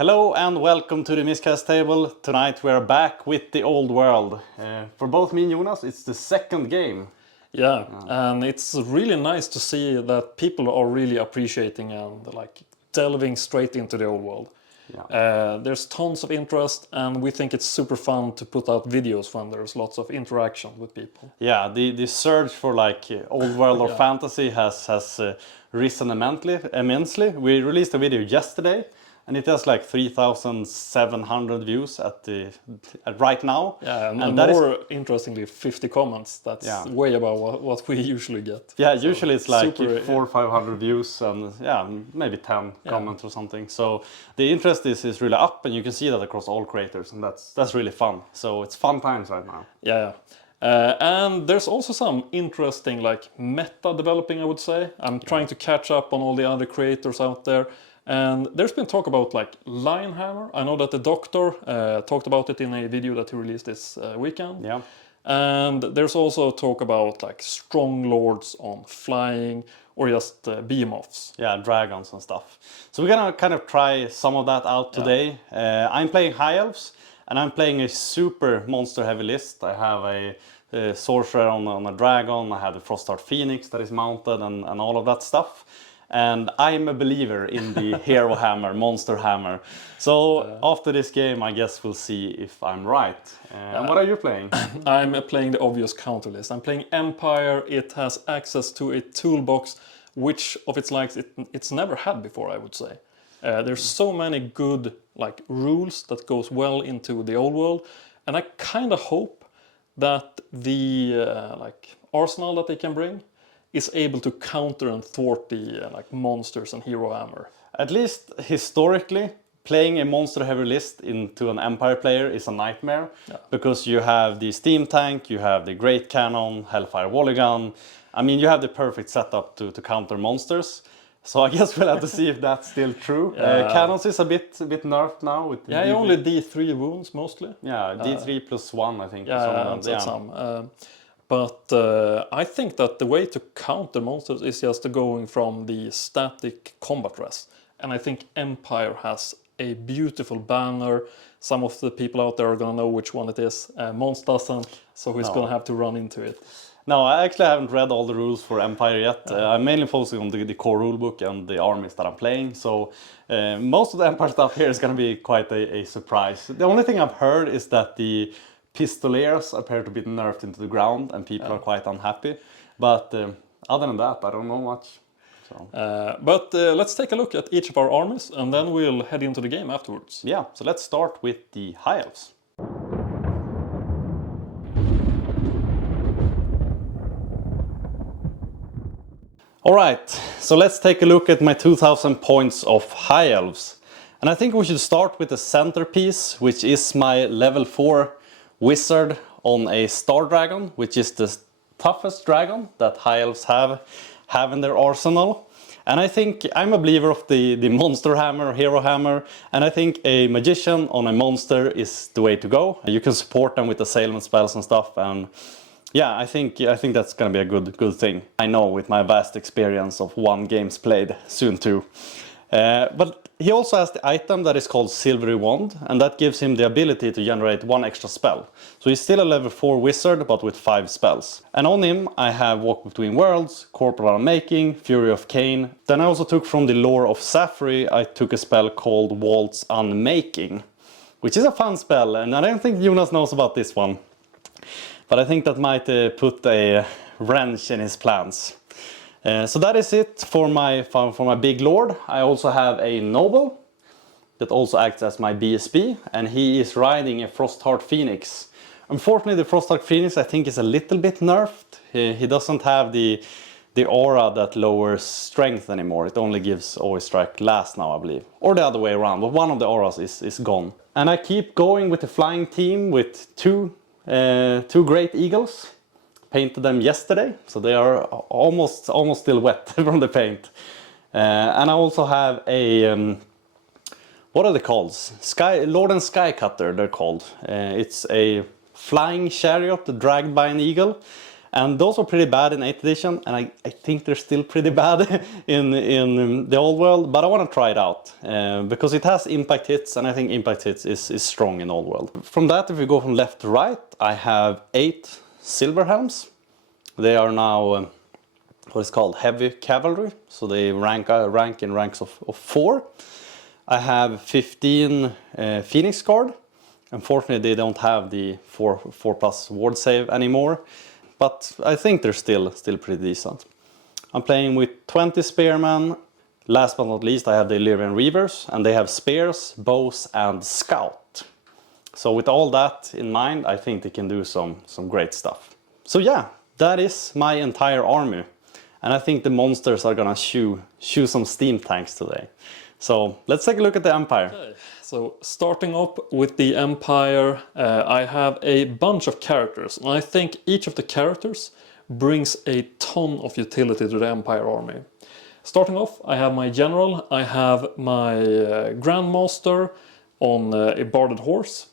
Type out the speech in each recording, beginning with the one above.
Hello and welcome to the Miscast table. Tonight we are back with the old world. For both me and Jonas, it's the second game. Yeah, and it's really nice to see that people are really appreciating and delving straight into the old world. Yeah. There's tons of interest, and we think it's super fun to put out videos when there's lots of interaction with people. Yeah, the surge for old world or fantasy has risen immensely. We released a video yesterday, and it has 3,700 views at right now. Yeah, and more interestingly, 50 comments. That's way above what we usually get. Yeah, so usually it's 400 or 500 views and maybe 10 comments or something. So the interest is really up, and you can see that across all creators, and that's really fun. So it's fun times right now. Yeah. And there's also some interesting meta developing, I would say. I'm trying to catch up on all the other creators out there. And there's been talk about Lionhammer. I know that the Doctor talked about it in a video that he released this weekend. Yeah. And there's also talk about strong lords on flying or just behemoths. Yeah, dragons and stuff. So we're gonna kind of try some of that out today. I'm playing High Elves, and I'm playing a super monster heavy list. I have a sorcerer on a dragon. I have the Frostheart Phoenix that is mounted and all of that stuff. And I'm a believer in the hero hammer, monster hammer. So after this game, I guess we'll see if I'm right. And what are you playing? I'm playing the obvious counter list. I'm playing Empire. It has access to a toolbox, which of its likes it's never had before, I would say. There's so many good rules that goes well into the old world, and I kind of hope that the arsenal that they can bring is able to counter and thwart the monsters and hero hammer. At least historically, playing a monster heavy list into an Empire player is a nightmare, because you have the steam tank, you have the great cannon, Hellfire volley gun. I mean, you have the perfect setup to counter monsters. So I guess we'll have to see if that's still true. Cannons is a bit nerfed now. With only D3 wounds mostly. Yeah, D3 plus 1, I think. That's some. But I think that the way to counter monsters is just going from the static combat rest. And I think Empire has a beautiful banner. Some of the people out there are going to know which one it is. Mons doesn't, so he's going to have to run into it. No, I actually haven't read all the rules for Empire yet. I'm mainly focusing on the core rulebook and the armies that I'm playing. So most of the Empire stuff here is going to be quite a surprise. The only thing I've heard is that the Pistoleers appear to be nerfed into the ground, and people are quite unhappy. But other than that, I don't know much. So. But let's take a look at each of our armies, and then we'll head into the game afterwards. Yeah, so let's start with the High Elves. Alright, so let's take a look at my 2000 points of High Elves. And I think we should start with the centerpiece, which is my level 4 Wizard on a Star Dragon, which is the toughest dragon that High Elves have in their arsenal. And I think I'm a believer of the monster hammer, hero hammer, and I think a magician on a monster is the way to go. You can support them with assailant spells and stuff, and yeah, I think that's gonna be a good thing. I know with my vast experience of 1 games played, soon 2. But he also has the item that is called Silvery Wand, and that gives him the ability to generate 1 extra spell. So he's still a level 4 wizard, but with 5 spells. And on him I have Walk Between Worlds, Corporal Unmaking, Fury of Cain. Then I also took from the lore of Saffrey, I took a spell called Walt's Unmaking, which is a fun spell, and I don't think Jonas knows about this one. But I think that might put a wrench in his plans. So that is it for my big lord. I also have a noble that also acts as my BSB, and he is riding a Frostheart Phoenix. Unfortunately, the Frostheart Phoenix I think is a little bit nerfed. He doesn't have the aura that lowers strength anymore. It only gives always strike last now, I believe. Or the other way around, but one of the auras is gone. And I keep going with the flying team with two great eagles. Painted them yesterday, so they are almost still wet from the paint. And I also have a what are they called? Lord and Skycutter, they're called. It's a flying chariot dragged by an eagle, And those were pretty bad in 8th edition, and I think they're still pretty bad in the old world, but I want to try it out because it has impact hits, and I think impact hits is strong in old world. From that, if we go from left to right, I have 8 silver helms. They are now what is called heavy cavalry, so they rank in ranks of 4. I have 15 Phoenix Guard. Unfortunately, they don't have the 4+ ward save anymore, but I think they're still pretty decent. I'm playing with 20 spearmen. Last but not least, I have the Illyrian Reavers, and they have spears, bows, and scout. So with all that in mind, I think they can do some great stuff. So yeah, that is my entire army. And I think the monsters are gonna shoot some steam tanks today. So let's take a look at the Empire. Okay. So starting up with the Empire, I have a bunch of characters. And I think each of the characters brings a ton of utility to the Empire army. Starting off, I have my general, I have my Grandmaster on a barded horse.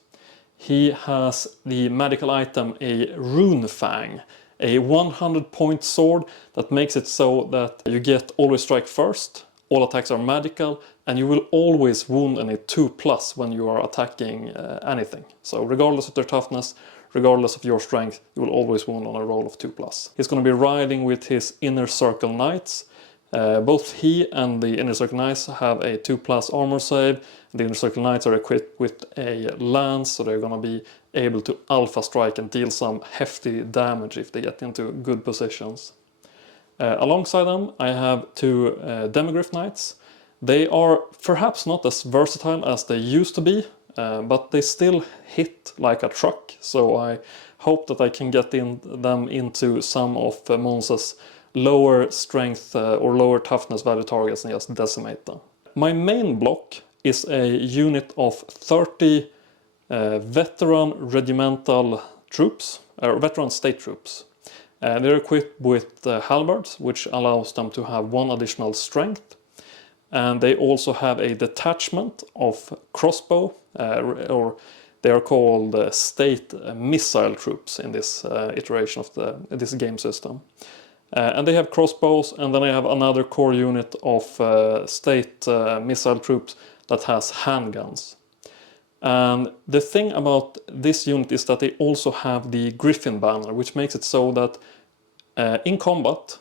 He has the magical item, a Rune Fang, a 100-point sword that makes it so that you get always strike first, all attacks are magical, and you will always wound any 2+ when you are attacking anything. So regardless of their toughness, regardless of your strength, you will always wound on a roll of 2+. He's going to be riding with his Inner Circle Knights. Both he and the Inner Circle Knights have a 2+ armor save. The Inner Circle Knights are equipped with a lance, so they're going to be able to alpha strike and deal some hefty damage if they get into good positions. Alongside them, I have 2 Demigryph Knights. They are perhaps not as versatile as they used to be, but they still hit like a truck, so I hope that I can get them into some of Monza's lower strength or lower toughness value targets and just decimate them. My main block is a unit of 30 veteran regimental troops, or veteran state troops. They're equipped with halberds, which allows them to have 1 additional strength. And they also have a detachment of crossbow, or they are called state missile troops in this iteration of this game system. And they have crossbows, and then I have another core unit of state missile troops that has handguns. And the thing about this unit is that they also have the Griffin banner, which makes it so that in combat,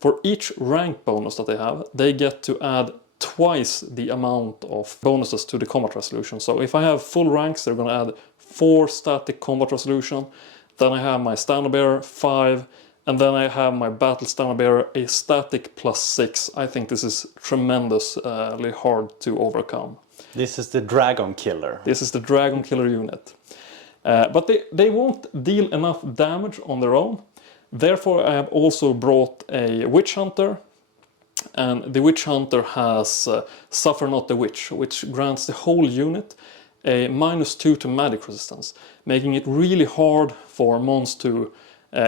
for each rank bonus that they have, they get to add twice the amount of bonuses to the combat resolution. So if I have full ranks, they're going to add 4 static combat resolution. Then I have my standard bearer 5, and then I have my battle standard bearer a static +6. I think this is tremendously hard to overcome. This is the Dragon Killer. This is the Dragon Killer unit. But they won't deal enough damage on their own. Therefore, I have also brought a Witch Hunter. And the Witch Hunter has Suffer Not the Witch, which grants the whole unit a -2 to magic resistance, making it really hard for mons to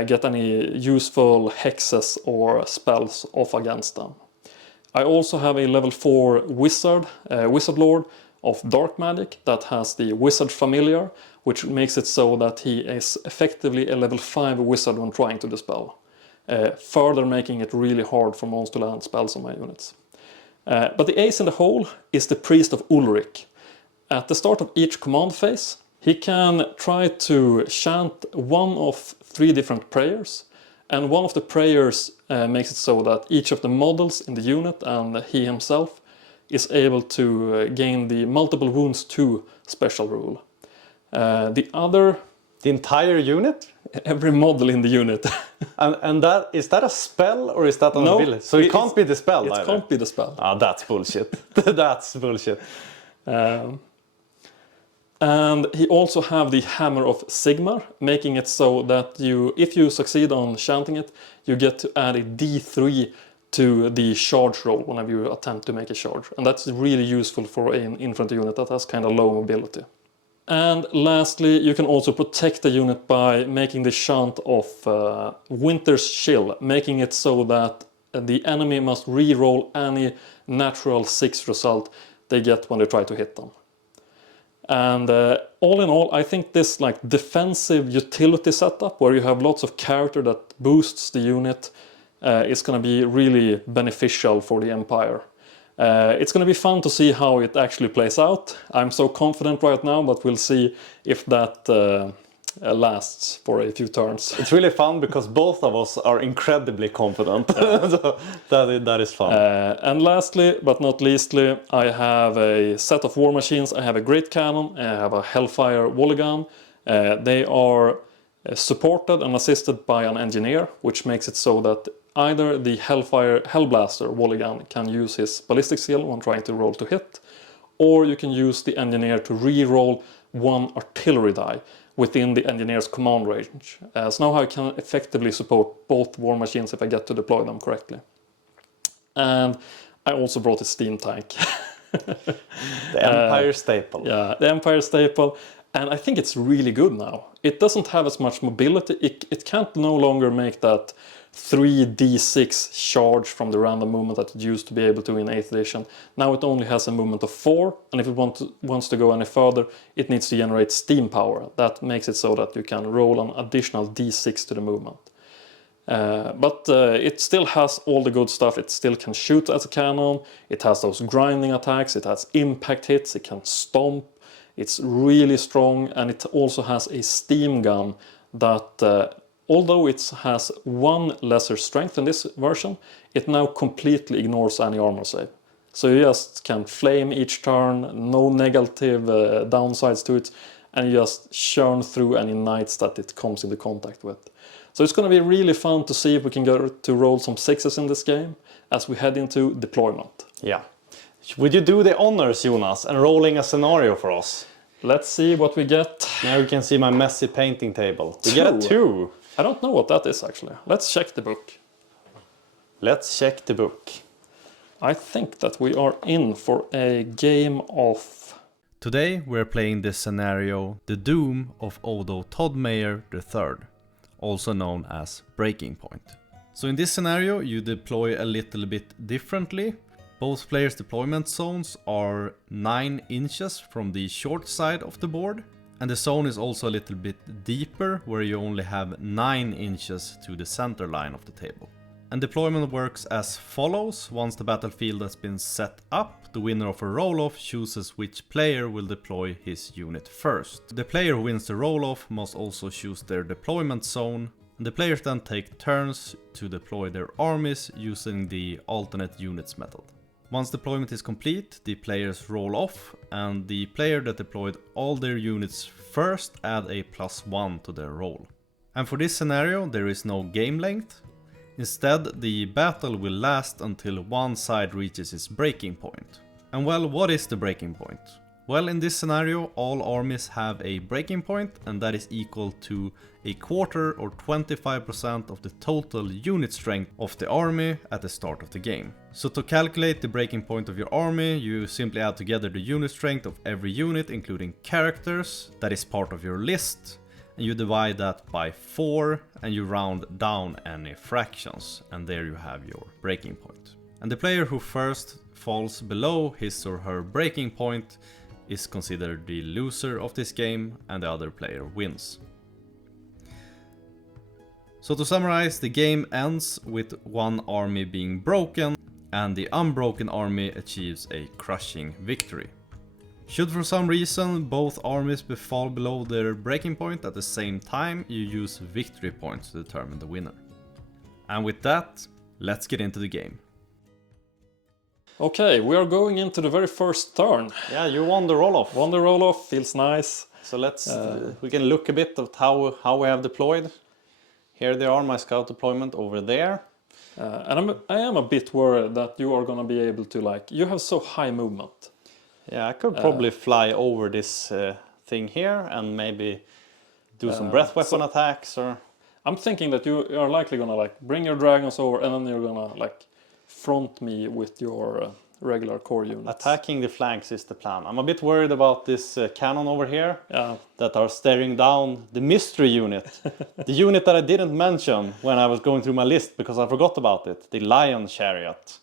get any useful hexes or spells off against them. I also have a level 4 Wizard Lord of Dark Magic that has the Wizard Familiar, which makes it so that he is effectively a level 5 wizard when trying to dispel. Further making it really hard for mons to land spells on my units. But the ace in the hole is the Priest of Ulrich. At the start of each command phase, he can try to chant 1 of 3 different prayers, and one of the prayers makes it so that each of the models in the unit and he himself is able to gain the multiple wounds 2 special rule. The entire unit? Every model in the unit. and is that a spell or is that an ability? So it can't be the spell either? It can't be the spell. That's bullshit. That's bullshit. And he also have the Hammer of Sigmar, making it so that if you succeed on chanting it, you get to add a D3 to the charge roll whenever you attempt to make a charge. And that's really useful for an infantry unit that has kind of low mobility. And lastly, you can also protect the unit by making the chant of Winter's Chill, making it so that the enemy must re-roll any natural 6 result they get when they try to hit them. And all in all, I think this like defensive utility setup, where you have lots of character that boosts the unit, is going to be really beneficial for the Empire. It's going to be fun to see how it actually plays out. I'm so confident right now, but we'll see if that lasts for a few turns. It's really fun because both of us are incredibly confident. So that is fun. And lastly, but not leastly, I have a set of war machines. I have a great cannon, I have a Hellfire volley gun. They are supported and assisted by an engineer, which makes it so that either the Hellblaster volley gun can use his ballistic skill when trying to roll to hit, or you can use the engineer to re-roll one artillery die within the engineer's command range. So now I can effectively support both war machines if I get to deploy them correctly. And I also brought a steam tank. The Empire staple. Yeah, the Empire staple. And I think it's really good now. It doesn't have as much mobility. It can't no longer make that 3d6 charge from the random movement that it used to be able to in 8th edition. Now it only has a movement of 4, and if it wants to go any further, it needs to generate steam power. That makes it so that you can roll an additional d6 to the movement. But it still has all the good stuff. It still can shoot as a cannon, it has those grinding attacks, it has impact hits, it can stomp. It's really strong, and it also has a steam gun that, although it has 1 lesser strength in this version, it now completely ignores any armor save. So you just can flame each turn, no negative downsides to it, and you just churn through any knights that it comes into contact with. So it's going to be really fun to see if we can get to roll some 6s in this game as we head into deployment. Yeah. Would you do the honors, Jonas, and rolling a scenario for us? Let's see what we get. Now you can see my messy painting table. We get a 2. I don't know what that is actually. Let's check the book. Let's check the book. I think that we are in for a game of... Today we're playing the scenario The Doom of Odo Todmayer III, also known as Breaking Point. So in this scenario you deploy a little bit differently. Both players' deployment zones are 9 inches from the short side of the board, and the zone is also a little bit deeper, where you only have 9 inches to the center line of the table. And deployment works as follows. Once the battlefield has been set up, the winner of a roll-off chooses which player will deploy his unit first. The player who wins the roll-off must also choose their deployment zone, and the players then take turns to deploy their armies using the alternate units method. Once deployment is complete, the players roll off, and the player that deployed all their units first add a +1 to their roll. And for this scenario there is no game length. Instead, the battle will last until one side reaches its breaking point. And well, what is the breaking point? Well, in this scenario all armies have a breaking point, and that is equal to a quarter or 25% of the total unit strength of the army at the start of the game. So to calculate the breaking point of your army, you simply add together the unit strength of every unit, including characters, that is part of your list, and you divide that by 4, and you round down any fractions, and there you have your breaking point. And the player who first falls below his or her breaking point is considered the loser of this game, and the other player wins. So to summarize, the game ends with one army being broken, and the unbroken army achieves a crushing victory. Should for some reason both armies fall below their breaking point at the same time, you use victory points to determine the winner. And with that, let's get into the game. Okay, we are going into the very first turn. Yeah, you won the roll-off. Won the roll-off, feels nice. So let's we can look a bit at how we have deployed. Here they are, my scout deployment over there. And I am a bit worried that you are going to be able to, like, you have so high movement. Yeah, I could probably fly over this thing here and maybe do some breath weapon attacks, or... I'm thinking that you are likely going to, like, bring your dragons over, and then you're going to, like, front me with your regular core units. Attacking the flanks is the plan. I'm a bit worried about this cannon over here that are staring down the mystery unit. The unit that I didn't mention when I was going through my list because I forgot about it. The lion chariot.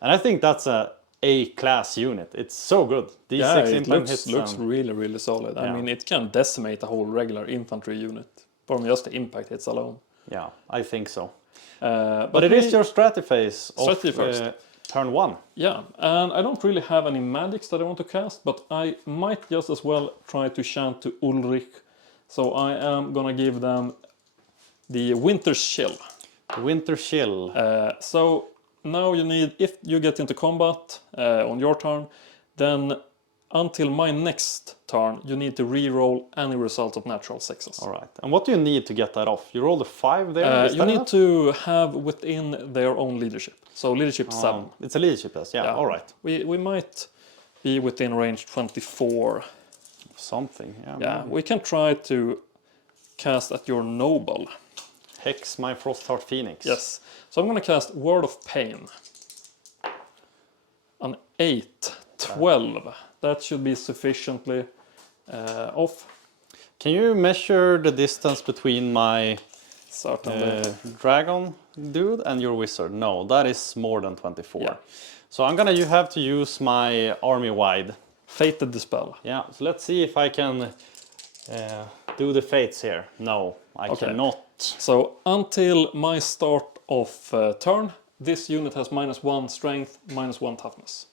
And I think that's a A-class unit. It's so good. D6 Yeah, it impact hits. looks really, really solid. I Yeah. mean, it can decimate a whole regular infantry unit from just the impact hits alone. Yeah, I think so. But But it is your strategy phase of Strategy first. turn 1. Yeah, and I don't really have any magics that I want to cast, but I might just as well try to chant to Ulrich. So I am gonna give them the Winter's Chill. Winter Chill. So now you need, if you get into combat on your turn, then until my next turn, you need to re-roll any result of natural 6s. All right. And what do you need to get that off? You roll the 5 there? You need to have within their own leadership. So leadership 7. It's a leadership test, yeah. All right. We might be within range 24. Something, yeah. Yeah, we can try to cast at your noble. Hex my Frostheart Phoenix. Yes. So I'm going to cast Word of Pain. An 8, 12. That should be sufficiently off. Can you measure the distance between my Certainly. dragon dude and your wizard? No, that is more than 24. Yeah. So you have to use my army wide. Fated Dispel. Yeah, so let's see if I can do the fates here. No, I cannot. So until my start of turn, this unit has -1 strength, -1 toughness.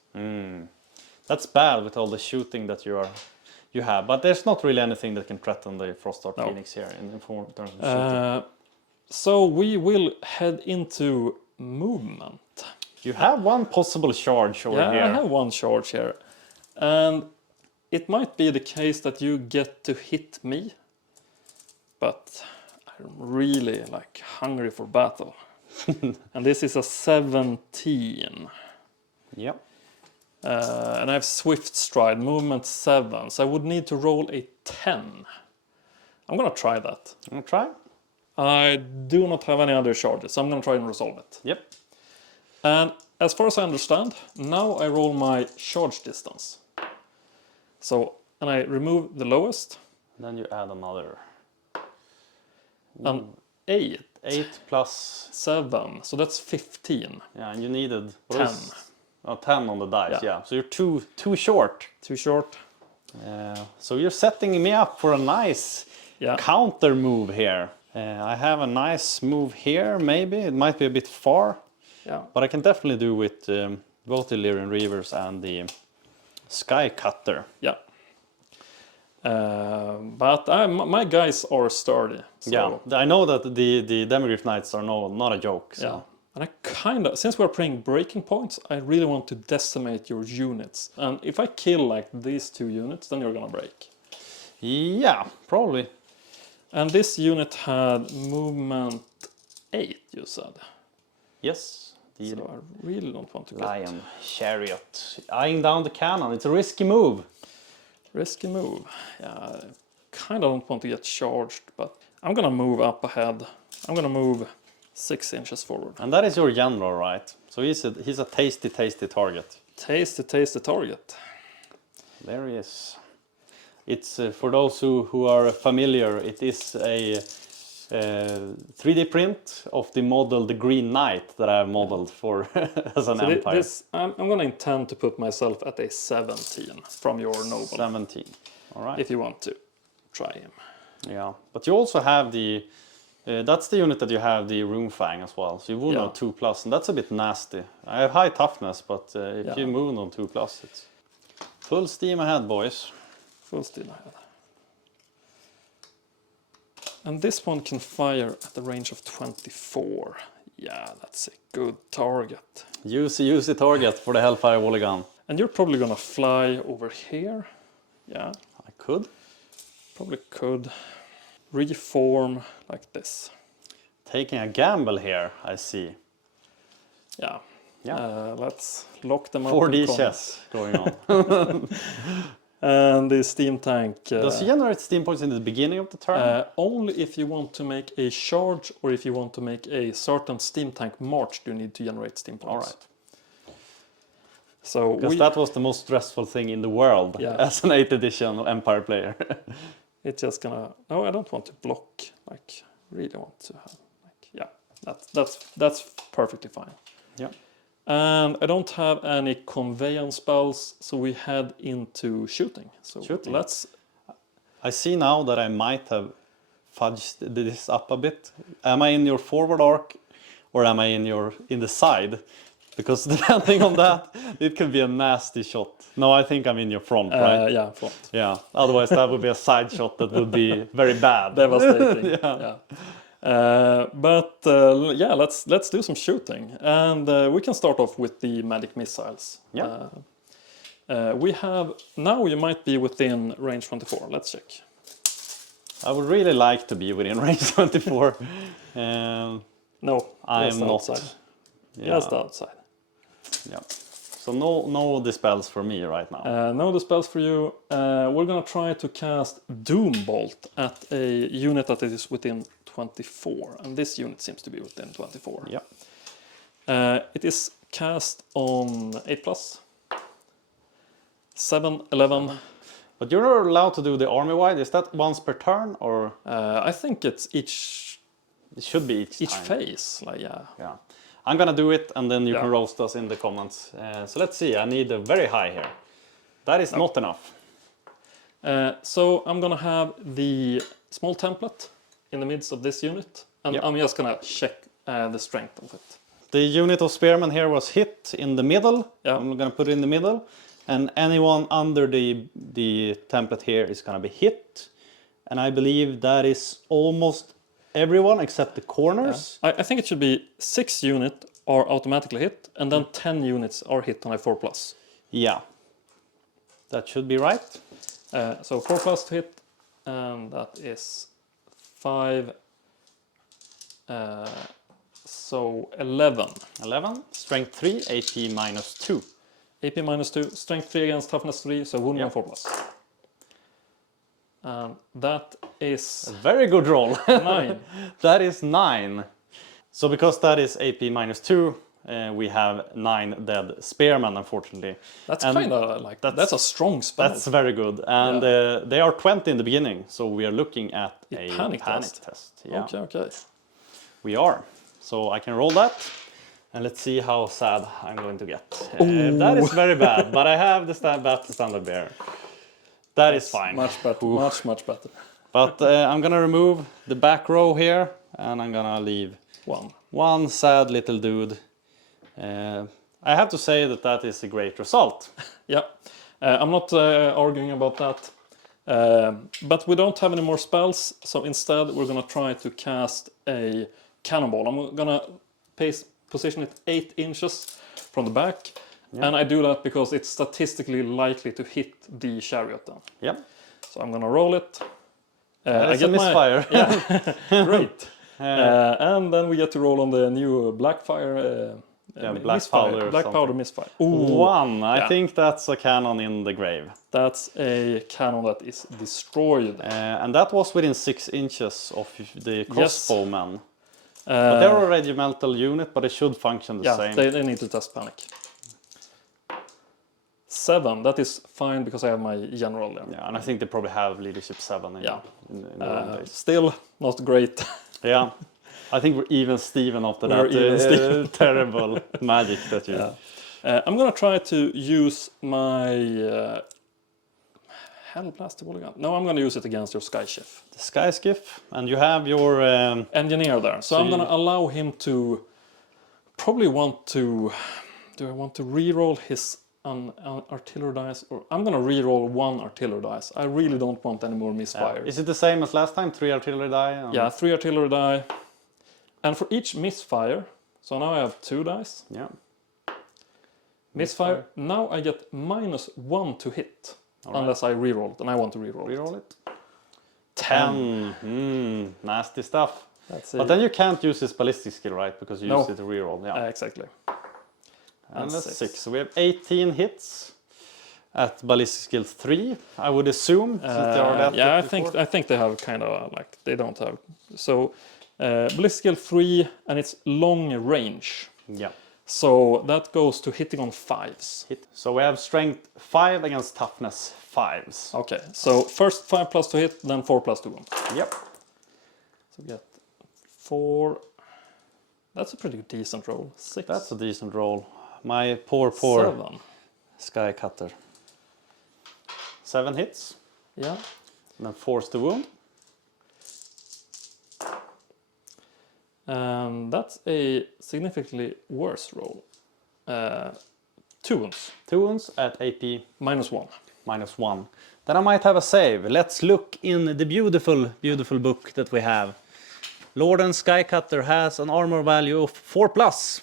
That's bad with all the shooting that you have, but there's not really anything that can threaten the Frostheart Phoenix here in terms of shooting. So we will head into movement. You have one possible charge over here. I have one charge here. And it might be the case that you get to hit me. But I'm really hungry for battle. And this is a 17. Yep. And I have Swift Stride, movement 7. So I would need to roll a 10. I'm gonna try that. You wanna try? I do not have any other charges, so I'm gonna try and resolve it. Yep. And as far as I understand, now I roll my charge distance. So, and I remove the lowest. Then you add another. An 8. 8 plus... 7. So that's 15. Yeah, and you needed... 10. 10 on the dice, Yeah. yeah. So you're too short. Too short. So you're setting me up for a nice counter move here. I have a nice move here, maybe. It might be a bit far. Yeah. But I can definitely do with both the Lyrian Reavers and the Sky Cutter. Yeah. But my guys are sturdy. So, yeah, I know that the Demigryph Knights are not a joke. So. Yeah. And I since we're playing breaking points, I really want to decimate your units. And if I kill these 2 units, then you're gonna break. Yeah, probably. And this unit had movement 8, you said. Yes. The So I really don't want to get... Lion Chariot. Eyeing down the cannon. It's a risky move. Risky move. Yeah, I kind of don't want to get charged, but I'm gonna move up ahead. I'm gonna move 6 inches forward. And that is your general, right? So he's a tasty target. Tasty target. There he is. It's for those who are familiar, it is a 3D print of the model, the Green Knight, that I have modeled for as an Empire. I'm going to intend to put myself at a 17 from your noble. 17, all right. If you want to try him. Yeah, but you also have the... that's the unit that you have the Runefang as well. So you wound on 2+, and that's a bit nasty. I have high toughness, but if you wound on 2+, it's full steam ahead, boys. Full steam ahead. And this one can fire at the range of 24. Yeah, that's a good target. Use the target for the Hellfire Volley Gun. And you're probably gonna fly over here. Yeah. I could. Probably could reform like this. Taking a gamble here, I see. Yeah. Yeah. Let's lock them up. 4D chess going on. And the steam tank. Does he generate steam points in the beginning of the turn? Only if you want to make a charge or if you want to make a certain steam tank march, you need to generate steam points. All right. So because that was the most stressful thing in the world as an 8th edition Empire player. It's just gonna... No, I don't want to block. Really want to have... that's perfectly fine. Yeah. And I don't have any conveyance spells, so we head into shooting. So Shooting. let's... I see now that I might have fudged this up a bit. Am I in your forward arc or am I in the side? Because depending on that, it can be a nasty shot. No, I think I'm in your front, right? Yeah, front. Yeah. Otherwise, that would be a side shot that would be very bad. Devastating. Yeah. Yeah, let's do some shooting, and we can start off with the magic missiles. Yeah. We have now. You might be within range 24. Let's check. I would really like to be within range 24. No, I'm just not. outside. Yeah. Just outside. Yeah. So no dispels for me right now. No dispels for you. We're gonna try to cast Doom Bolt at a unit that is within 24, and this unit seems to be within 24. Yeah. It is cast on 8+. 7, 11. But you're not allowed to do the army wide. Is that once per turn or? I think it's each It should be each time. phase. Like Yeah. I'm gonna do it, and then you Yeah. can roast us in the comments. So let's see. I need a very high here. That is not enough. So I'm gonna have the small template in the midst of this unit, and Yep. I'm just gonna check the strength of it. The unit of spearmen here was hit in the middle. Yeah. I'm gonna put it in the middle, and anyone under the template here is gonna be hit. And I believe that is almost everyone except the corners. I think it should be 6 units are automatically hit, and then 10 units are hit on a 4+. Yeah. That should be right. So 4+ to hit, and that is 5. So 11. 11. Strength 3, AP -2. AP -2, strength 3 against toughness 3, so wound Yeah. 4+. And that is A very good roll. 9. That is 9. So because that is AP -2, we have 9 dead spearmen, unfortunately. That's And kind of like that's a strong spell. That's very good. And they are 20 in the beginning, so we are looking at a panic test. Yeah, Okay. we are. So I can roll that. And let's see how sad I'm going to get. That is very bad, but I have the battle standard bear. That is fine. Much better. Much better. But I'm gonna remove the back row here, and I'm gonna leave 1. one sad little dude. I have to say that is a great result. Yeah. I'm not arguing about that. But we don't have any more spells, so instead we're gonna try to cast a cannonball. I'm gonna position it 8 inches from the back. Yeah. And I do that because it's statistically likely to hit the chariot then. Yep. So I'm gonna roll it. I get a misfire. Great. And then we get to roll on the new Blackfire. Black powder. Black powder misfire. Ooh. 1. I think that's a cannon in the grave. That's a cannon that is destroyed. And that was within 6 inches of the crossbowmen. But they're a regimental unit, but it should function the same. Yeah, they need to test panic. 7, that is fine because I have my general there. Yeah, and I think they probably have leadership 7 in the old days. Still not great. Yeah, I think we're even Steven after We're that even Steven. terrible magic that you... I'm gonna try to use my Hellblaster volley gun. No, I'm gonna use it against your Sky Chief. The Sky Skiff, and you have your... Engineer there. So I'm gonna allow him to... Probably want to... Do I want to reroll his... artillery dice, or I'm gonna re-roll 1 artillery dice. I really don't want any more misfires. Is it the same as last time? 3 artillery die? Yeah, 3 artillery die. And for each misfire, so now I have 2 dice. Yeah. Misfire. Now I get -1 to hit, unless I re-roll it, and I want to re-roll it. Reroll it. 10. Nasty stuff. But then you can't use his ballistic skill, right? Because you use it to reroll. Yeah. Exactly. And that's 6. So we have 18 hits at ballistic skill 3, I would assume. Since they are that I think they have kind of like they don't have. So ballistic skill 3, and it's long range. Yeah. So that goes to hitting on 5s. So we have strength 5 against toughness 5s. Okay. So first 5+ to hit, then 4+ to wound. Yep. So we get 4. That's a pretty decent roll. 6. That's a decent roll. my poor 7. Sky Cutter. 7 hits. Yeah. And then force the wound. And that's a significantly worse roll. 2 wounds. 2 wounds at AP -1. -1. Then I might have a save. Let's look in the beautiful, beautiful book that we have. Lord and Skycutter has an armor value of 4+.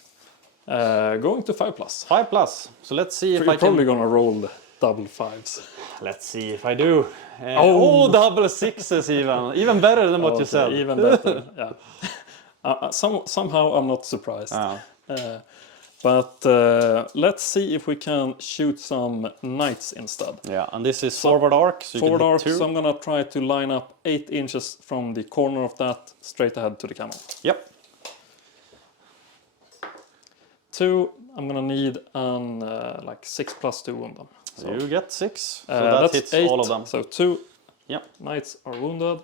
Going to 5+. 5+. So let's see if You're I probably can... gonna roll double 5s. Let's see if I do. Double 6s even. Even better than what you said. Even better, yeah. Somehow I'm not surprised. But let's see if we can shoot some knights instead. Yeah, and this is forward arc. So forward arc, so I'm gonna try to line up 8 inches from the corner of that straight ahead to the cannon. Yep. 2, I'm gonna need an like 6+2 wound them. So you get 6. So that's hits 8, all of them. So 2 Yep. knights are wounded.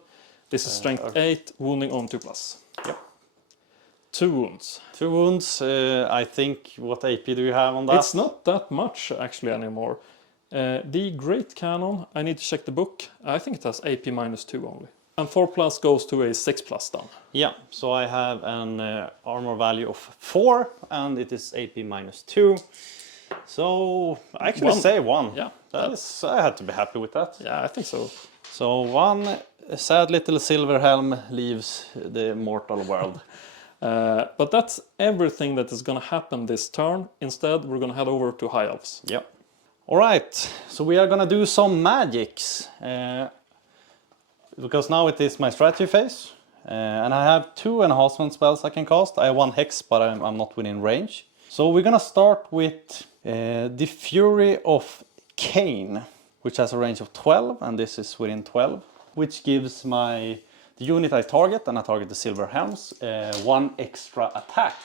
This is strength 8, wounding on 2+. Yep. 2 wounds. 2 wounds. I think, what AP do you have on that? It's not that much actually anymore. The Great Cannon, I need to check the book. I think it has AP -2 only. And 4+ goes to a 6+ down. Yeah, so I have an armor value of 4 and it is AP -2. So I actually 1. say 1. Yeah. I had to be happy with that. Yeah, I think so. So 1 sad little silver helm leaves the mortal world. But that's everything that is going to happen this turn. Instead, we're going to head over to High Elves. Yep. All right, so we are going to do some magics. Because now it is my strategy phase. And I have 2 enhancement spells I can cast. I have 1 hex, but I'm not within range. So we're going to start with the Fury of Cain, which has a range of 12, and this is within 12, which gives the unit I target, and I target the silver helms, 1 extra attack.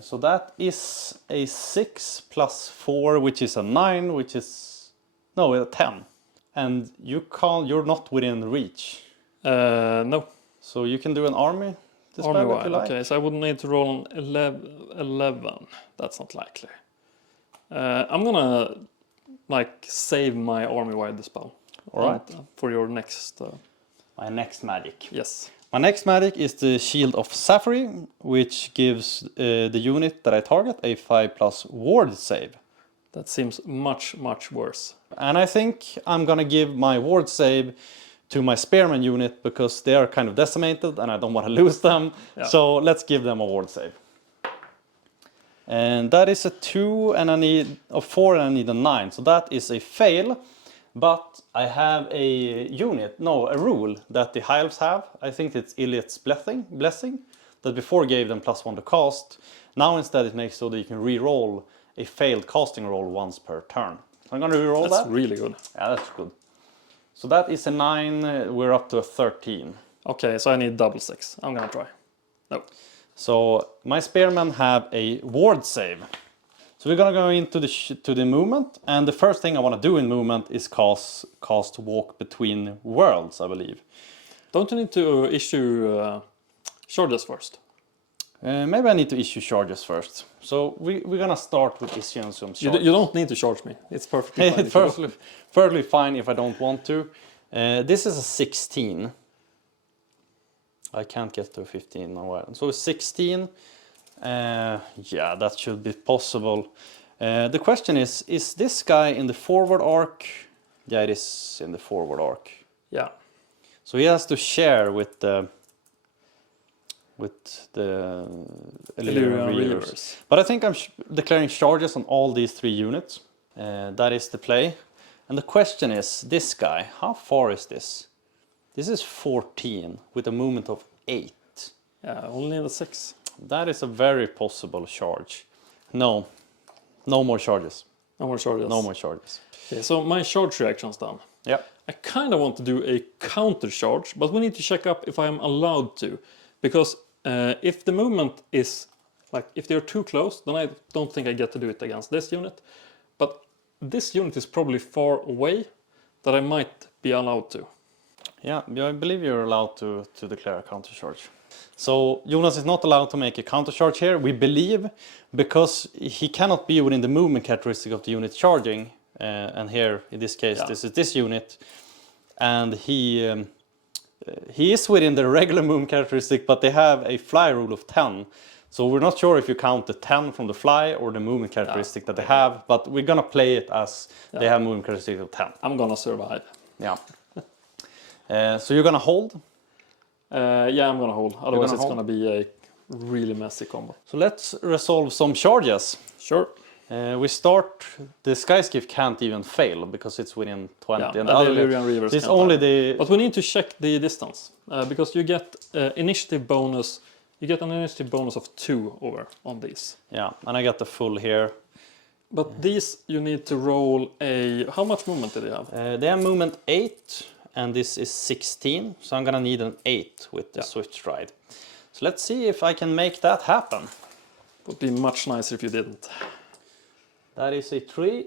So that is a 6 + 4, which is a 9, which is a 10. And you're not within reach. No. So you can do an army. Army if you wide. like. Okay, so I would need to roll an 11. That's not likely. I'm gonna save my army wide spell. All right. For your next. My next magic. Yes. My next magic is the Shield of Sapphire, which gives the unit that I target a 5+ ward save. That seems much, much worse. And I think I'm gonna give my ward save to my spearman unit because they are kind of decimated and I don't want to lose them. Yeah. So let's give them a ward save. And that is a 2 and I need a 4 and I need a 9. So that is a fail. But I have a rule that the High Elves have. I think it's Iliad's blessing that before gave them +1 to cast. Now instead it makes so that you can re-roll a failed casting roll once per turn. I'm gonna re-roll that. That's really good. Yeah, that's good. So that is a 9, we're up to a 13. Okay, so I need double 6. I'm gonna try. No. So my spearmen have a ward save. So we're gonna go into the movement, and the first thing I want to do in movement is cast Walk Between Worlds, I believe. Don't you need to issue charges first? Maybe I need to issue charges first. So we're gonna start with issuing some charges. You don't need to charge me. It's perfectly fine. It's perfectly fine if I don't want to. This is a 16. I can't get to a 15 now. So 16. Yeah, that should be possible. The question is this guy in the forward arc? Yeah, it is in the forward arc. Yeah. So he has to share with the Illyrian Reavers. But I think I'm declaring charges on all these 3 units. That is the play. And the question is, this guy, how far is this? This is 14 with a movement of 8. Yeah, only the 6. That is a very possible charge. No more charges. No more charges. No more charges. Okay, so my charge reaction's done. Yeah. I kind of want to do a counter charge, but we need to check up if I'm allowed to. Because if the movement is, if they're too close, then I don't think I get to do it against this unit. But this unit is probably far away that I might be allowed to. Yeah, I believe you're allowed to declare a counter charge. So Jonas is not allowed to make a counter charge here, we believe, because he cannot be within the movement characteristic of the unit charging. And here, in this case, this is this unit. And he is within the regular movement characteristic, but they have a fly rule of 10. So we're not sure if you count the 10 from the fly or the movement characteristic that they have, but we're gonna play it as they have movement characteristic of 10. I'm gonna survive. Yeah. So you're gonna hold? Yeah, I'm gonna hold. Otherwise it's hold? gonna be a really messy combo. So let's resolve some charges. Sure. We start, the Skyskiff can't even fail because it's within 20. Yeah, and the other, Illyrian Reavers it's can't only either. the... But we need to check the distance because you get initiative bonus. You get an initiative bonus of 2 over on these. Yeah, and I got the full here. But these you need to roll a... How much movement do they have? They have movement 8, and this is 16. So I'm gonna need an 8 with the Swift Stride. So let's see if I can make that happen. Would be much nicer if you didn't. That is a 3.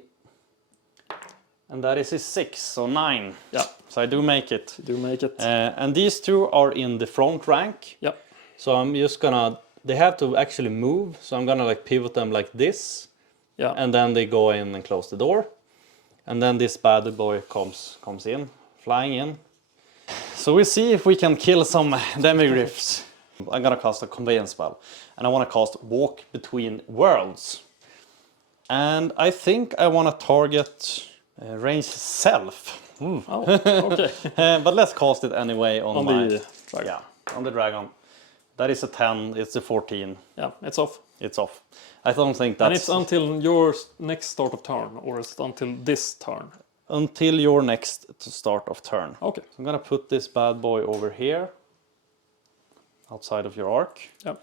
And that is a 6, so 9. Yeah. So I do make it. You do make it. And these two are in the front rank. Yeah. So I'm just gonna, they have to actually move. So I'm gonna like pivot them like this. Yeah. And then they go in and close the door. And then this bad boy comes in, flying in. So we see if we can kill some demigriffs. I'm gonna cast a conveyance spell. And I wanna cast Walk Between Worlds. And I think I wanna target range self. Oh, okay. But let's cast it anyway on my... the dragon. Yeah, on the dragon. That is a 10, it's a 14. Yeah, it's off. It's off. I don't think that's... And it's until your next start of turn, or is it until this turn? Until your next start of turn. Okay. So I'm gonna put this bad boy over here. Outside of your arc. Yeah.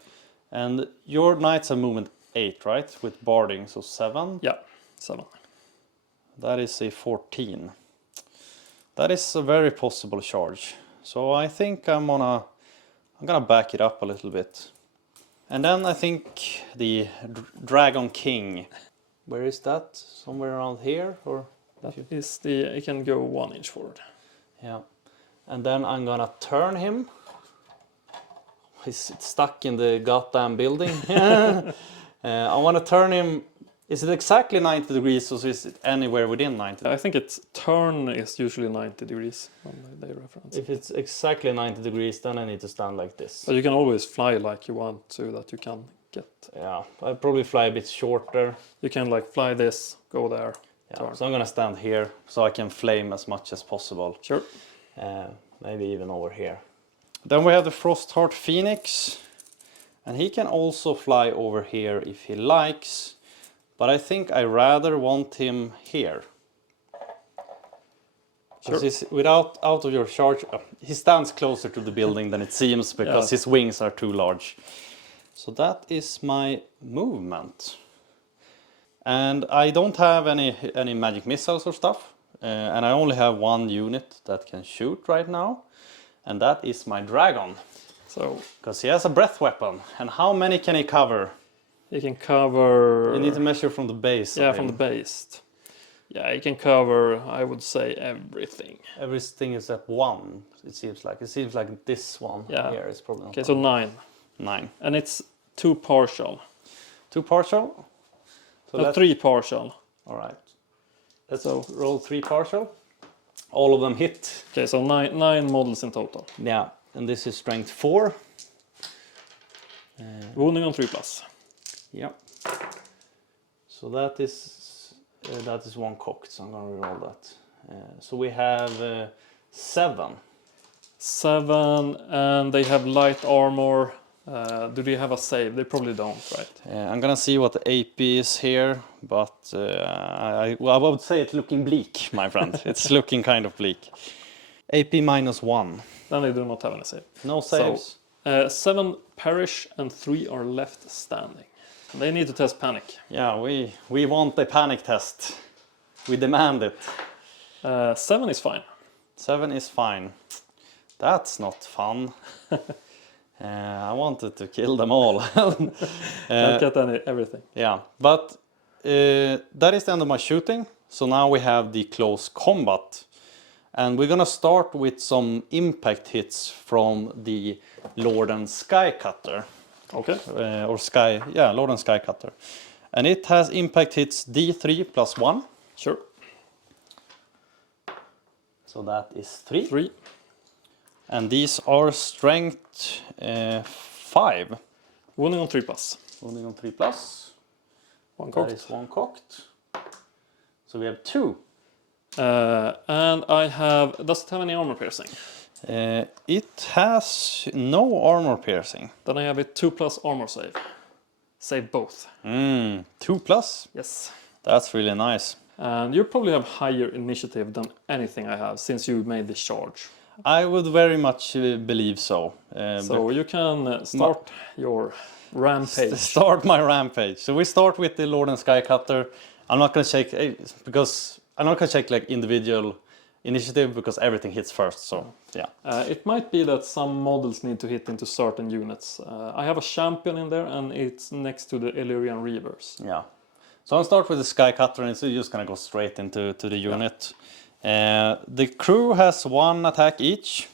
And your knights have movement 8, right? With barding, so 7. Yeah, 7. That is a 14. That is a very possible charge. So I think I'm gonna back it up a little bit. And then I think the Dragon King. Where is that? Somewhere around here, or? That is the... You can go 1 inch forward. Yeah. And then I'm gonna turn him. He's stuck in the goddamn building. I want to turn him. Is it exactly 90 degrees, or is it anywhere within 90? I think its turn is usually 90 degrees on the reference. If it's exactly 90 degrees, then I need to stand like this. But you can always fly like you want so that you can get... Yeah, I'll probably fly a bit shorter. You can like fly this, go there, Yeah, turn. so I'm gonna stand here so I can flame as much as possible. Sure. Maybe even over here. Then we have the Frostheart Phoenix. And he can also fly over here if he likes. But I think I rather want him here. Sure. He's out of your charge. He stands closer to the building than it seems because his wings are too large. So that is my movement. And I don't have any magic missiles or stuff. And I only have 1 unit that can shoot right now. And that is my dragon. So Because he has a breath weapon. And how many can he cover? you can cover... You need to measure from the base. Yeah, from the base. Yeah, you can cover, I would say, everything. Everything is at 1, it seems like. It seems like this one here is probably not Okay, so 9. 9. And it's 2 partial. 2 partial? So No, 3 partial. Alright. Let's roll 3 partial. All of them hit. Okay, so 9 models in total. Yeah, and this is strength 4. Wounding on 3+. Yeah. So that is 1 cocked, so I'm gonna reroll that. So we have 7. 7, and they have light armor. Do they have a save? They probably don't, right? I'm gonna see what the AP is here, but I would say it's looking bleak, my friend. It's looking kind of bleak. AP -1. Then they do not have any save. No saves. So, 7 perish and 3 are left standing. They need to test panic. Yeah, we want a panic test. We demand it. 7 is fine. 7 is fine. That's not fun. I wanted to kill them all. Can't get everything. Yeah, but that is the end of my shooting. So now we have the close combat. And we're gonna start with some impact hits from the Lord and Sky Cutter. Okay. Or Sky, yeah, Lord and Sky Cutter. And it has impact hits D3 plus 1. Sure. So that is 3. 3. And these are strength 5. Wounding on 3 plus. Wounding on 3 plus. 1 That cocked. is 1 cocked. So we have 2. And I have... Does it have any armor piercing? It has no armor piercing. Then I have a 2 plus armor save. Save both. 2 plus? Yes. That's really nice. And you probably have higher initiative than anything I have since you made the charge. I would very much believe so. So you can start your rampage. Start my rampage. So we start with the Lord and Sky Cutter. I'm not gonna check because I'm not gonna check like individual initiative because everything hits first. So yeah. It might be that some models need to hit into certain units. I have a champion in there, and it's next to the Illyrian Reavers. Yeah. So I'll start with the Sky Cutter, and it's just gonna go straight into the unit. The crew has 1 attack each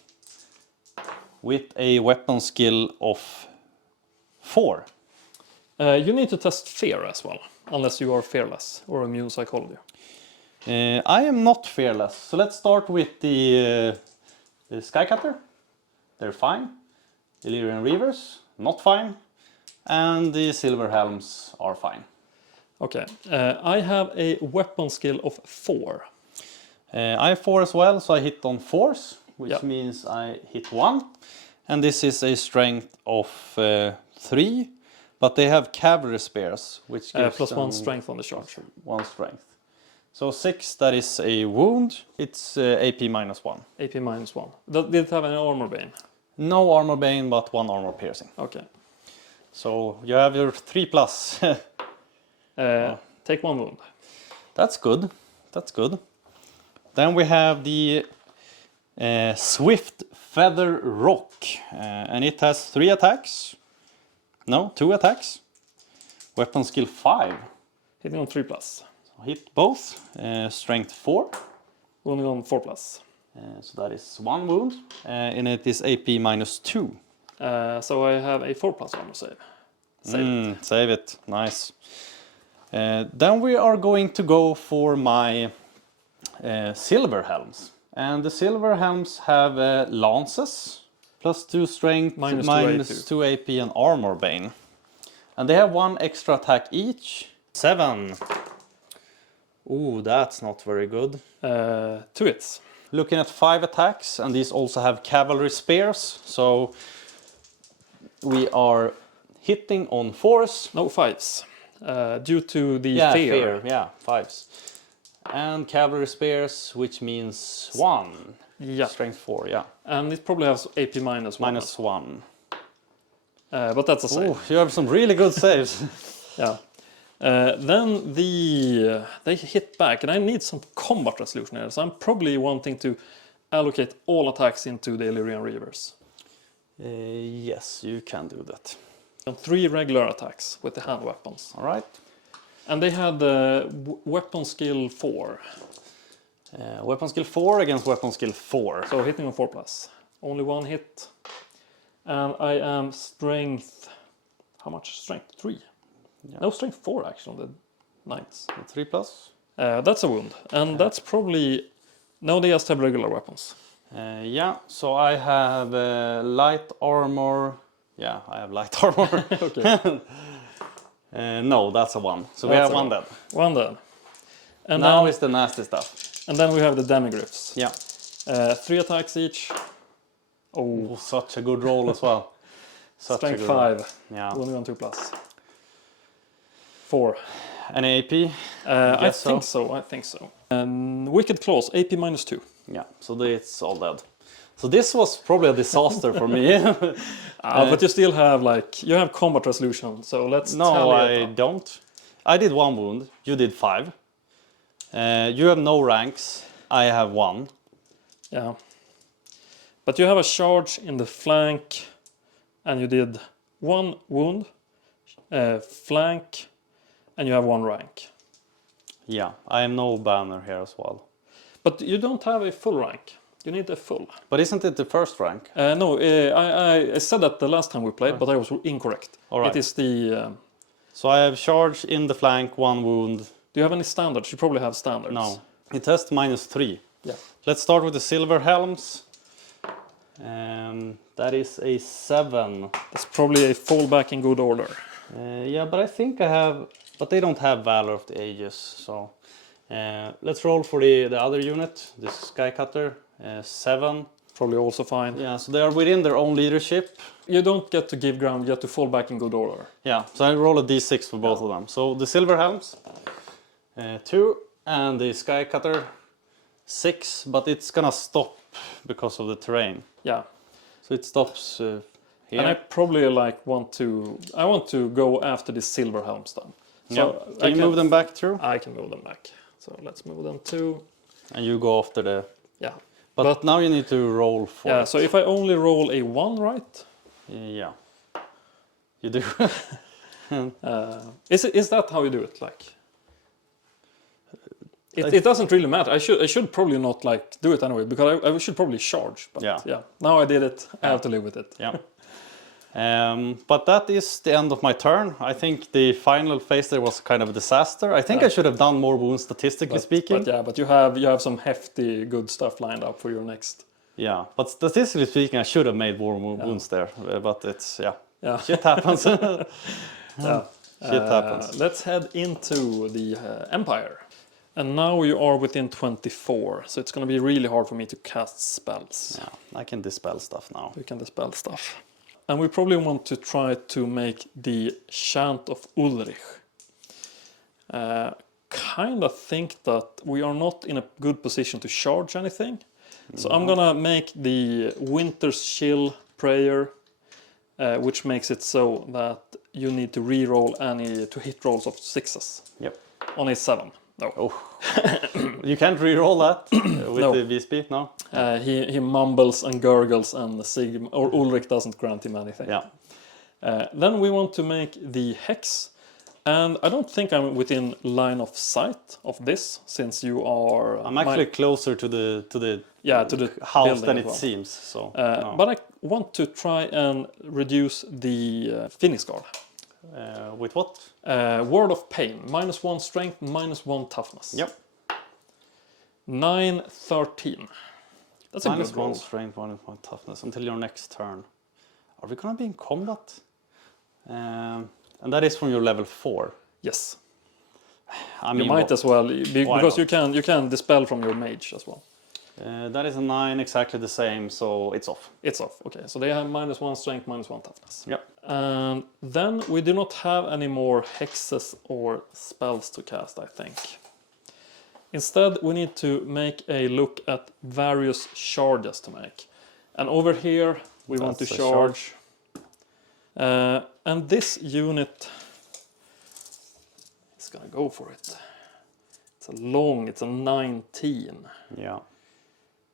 with a weapon skill of 4. You need to test fear as well, unless you are fearless or immune psychology. I am not fearless. So let's start with the Sky Cutter. They're fine. Illyrian Reavers, not fine. And the Silver Helms are fine. Okay, I have a weapon skill of 4. I have 4 as well, so I hit on 4s, which Yep. means I hit 1. And this is a strength of 3, but they have cavalry spears, which gives Plus them 1 strength on the charge. 1 strength. So 6, that is a wound. It's AP minus 1. AP minus 1. Did it have any armor bane? No armor bane, but 1 armor piercing. Okay. So you have your 3 plus. Take 1 wound. That's good. That's good. Then we have the Swift Feather Rock. And it has 3 attacks. No, 2 attacks. Weapon skill 5. Hitting on 3 plus. So hit both. Strength 4. Wounding on 4 plus. So that is 1 wound. And it is AP minus 2. So I have a 4 plus armor save. Save it. Nice. Then we are going to go for my Silver Helms. And the Silver Helms have lances, plus 2 strength, Minus 2 AP and armor bane. And they have 1 extra attack each. 7. Ooh, that's not very good. 2 hits. Looking at 5 attacks, and these also have cavalry spears. So we are hitting on 4s. No 5s. Due to the Yeah, fear. yeah, 5s. And cavalry spears, which means 1. Yeah. Strength 4, yeah. And it probably has AP minus 1. Minus 1. But that's a save. Oh, you have some really good saves. Yeah. Then they hit back, and I need some combat resolution here. So I'm probably wanting to allocate all attacks into the Illyrian Reavers. Yes, you can do that. And 3 regular attacks with the hand weapons. All right. And they had weapon skill 4. Weapon skill 4 against weapon skill 4. So hitting on 4 plus. Only 1 hit. And I am strength... How much strength? 3. Yeah. No, strength 4 actually on the knights. 3 plus. That's a wound. And that's probably... No, they just have regular weapons. Yeah, so I have light armor. Yeah, I have light armor. Okay. No, that's a 1. So we That's have a 1 dead. 1 dead. And Now then, is the nasty stuff. and then we have the demigryphs. Yeah. 3 attacks each. Oh, such a good roll as well. Such Strength a good roll. 5. Yeah. Wounding on 2 plus. 4. Any AP? I Guess think so. I think so. And Wicked Claws, AP minus 2. Yeah, so it's all dead. So this was probably a disaster for me. But you still have you have combat resolution. So let's No, tally I it up. don't. I did 1 wound. You did 5. You have no ranks. I have 1. Yeah. But you have a charge in the flank, and you did 1 wound, flank, and you have 1 rank. Yeah, I have no banner here as well. But you don't have a full rank. You need a full. But isn't it the first rank? No, I said that the last time we played, but I was incorrect. All right. It is the... So I have charge in the flank, 1 wound. do you have any standards? You probably have standards. No. It has -3. Yeah. Let's start with the silver helms. That is a 7. That's probably a fallback in good order. Yeah, but I think I have... But they don't have Valor of the Ages, so... let's roll for the other unit, the Sky Cutter. 7. Probably also fine. Yeah, so they are within their own leadership. You don't get to give ground, you have to fall back in good order. Yeah, so I roll a d6 for both of them. So the silver helms, 2, and the Sky Cutter, 6, but it's gonna stop because of the terrain. Yeah. So it stops here. And I probably want to go after the silver helms then. So Yeah. Can you move them back through? I can move them back. So let's move them to... And you go after the... Yeah. But now you need to roll for Yeah, it. so if I only roll a 1, right? Yeah. You do. Is that how you do it? Like, it doesn't really matter. I should probably not do it anyway because I should probably charge. But yeah. Now I did it. I have to live with it. Yeah. But that is the end of my turn. I think the final phase there was kind of a disaster. I think I should have done more wounds statistically speaking. But you have some hefty good stuff lined up for your next. Yeah, but statistically speaking, I should have made more wounds there. But it's shit happens. Shit happens. Let's head into the Empire. And now you are within 24, so it's going to be really hard for me to cast spells. Yeah, I can dispel stuff now. You can dispel stuff. And we probably want to try to make the Chant of Ulrich. Kind of think that we are not in a good position to charge anything. So I'm gonna make the Winter's Chill prayer, which makes it so that you need to re-roll any to hit rolls of 6s. Yep. On a 7. No. Oh. You can't re-roll that with No. the VSP, no? He mumbles and gurgles, and Ulrich doesn't grant him anything. Yeah. Then we want to make the hex, and I don't think I'm within line of sight of this, since you are. I'm actually closer to the house building than as it well. seems. So. No. But I want to try and reduce the Finnish guard. With what? Word of Pain, -1 strength, -1 toughness. Yep. 9, 13. That's a good roll. -1 strength, -1 toughness until your next turn. Are we gonna be in combat? And that is from your level 4. Yes. I mean, You might as well, because not? you can dispel from your mage as well. That is a 9, exactly the same, so it's off. It's off. Okay, so they have -1 strength, -1 toughness. Yep. And then we do not have any more hexes or spells to cast, I think. Instead, we need to make a look at various charges to make. And over here, we want to That's a charge. And this unit is gonna go for it. It's a 19. Yeah.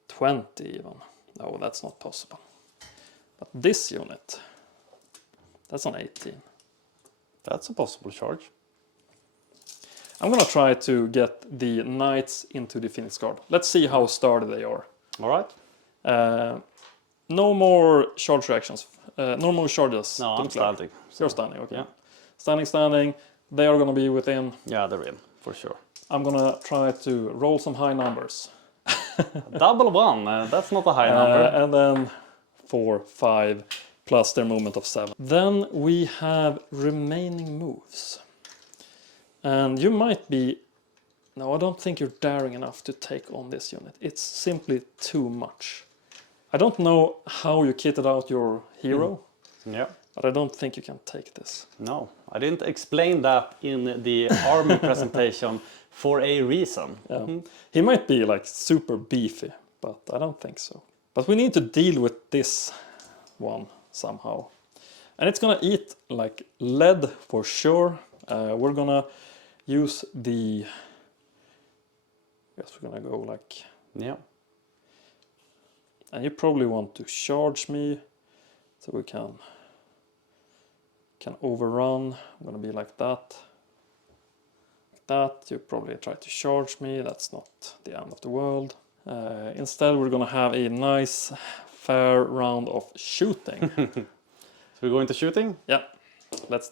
20 even. No, that's not possible. But this unit, that's an 18. That's a possible charge. I'm gonna try to get the knights into the Finnish guard. Let's see how sturdy they are. All right. No more charge reactions. No more charges. No, to I'm declare. standing. You're standing, okay. Yeah. Standing. They are gonna be within. Yeah, they're in, for sure. I'm gonna try to roll some high numbers. Double 1, that's not a high number. And then 4, 5, plus their movement of 7. Then we have remaining moves. And you might be... No, I don't think you're daring enough to take on this unit. It's simply too much. I don't know how you kitted out your hero, Yeah. but I don't think you can take this. No, I didn't explain that in the army presentation for a reason. Yeah. He might be like super beefy, but I don't think so. But we need to deal with this one somehow. And it's gonna eat like lead for sure. We're gonna use the... Yes, we're gonna go like... Yeah. And you probably want to charge me, so we can overrun. I'm gonna be like that. that. You probably try to charge me. That's not the end of the world. Instead, we're gonna have a nice, fair round of shooting. So we're going to shooting? Yeah, let's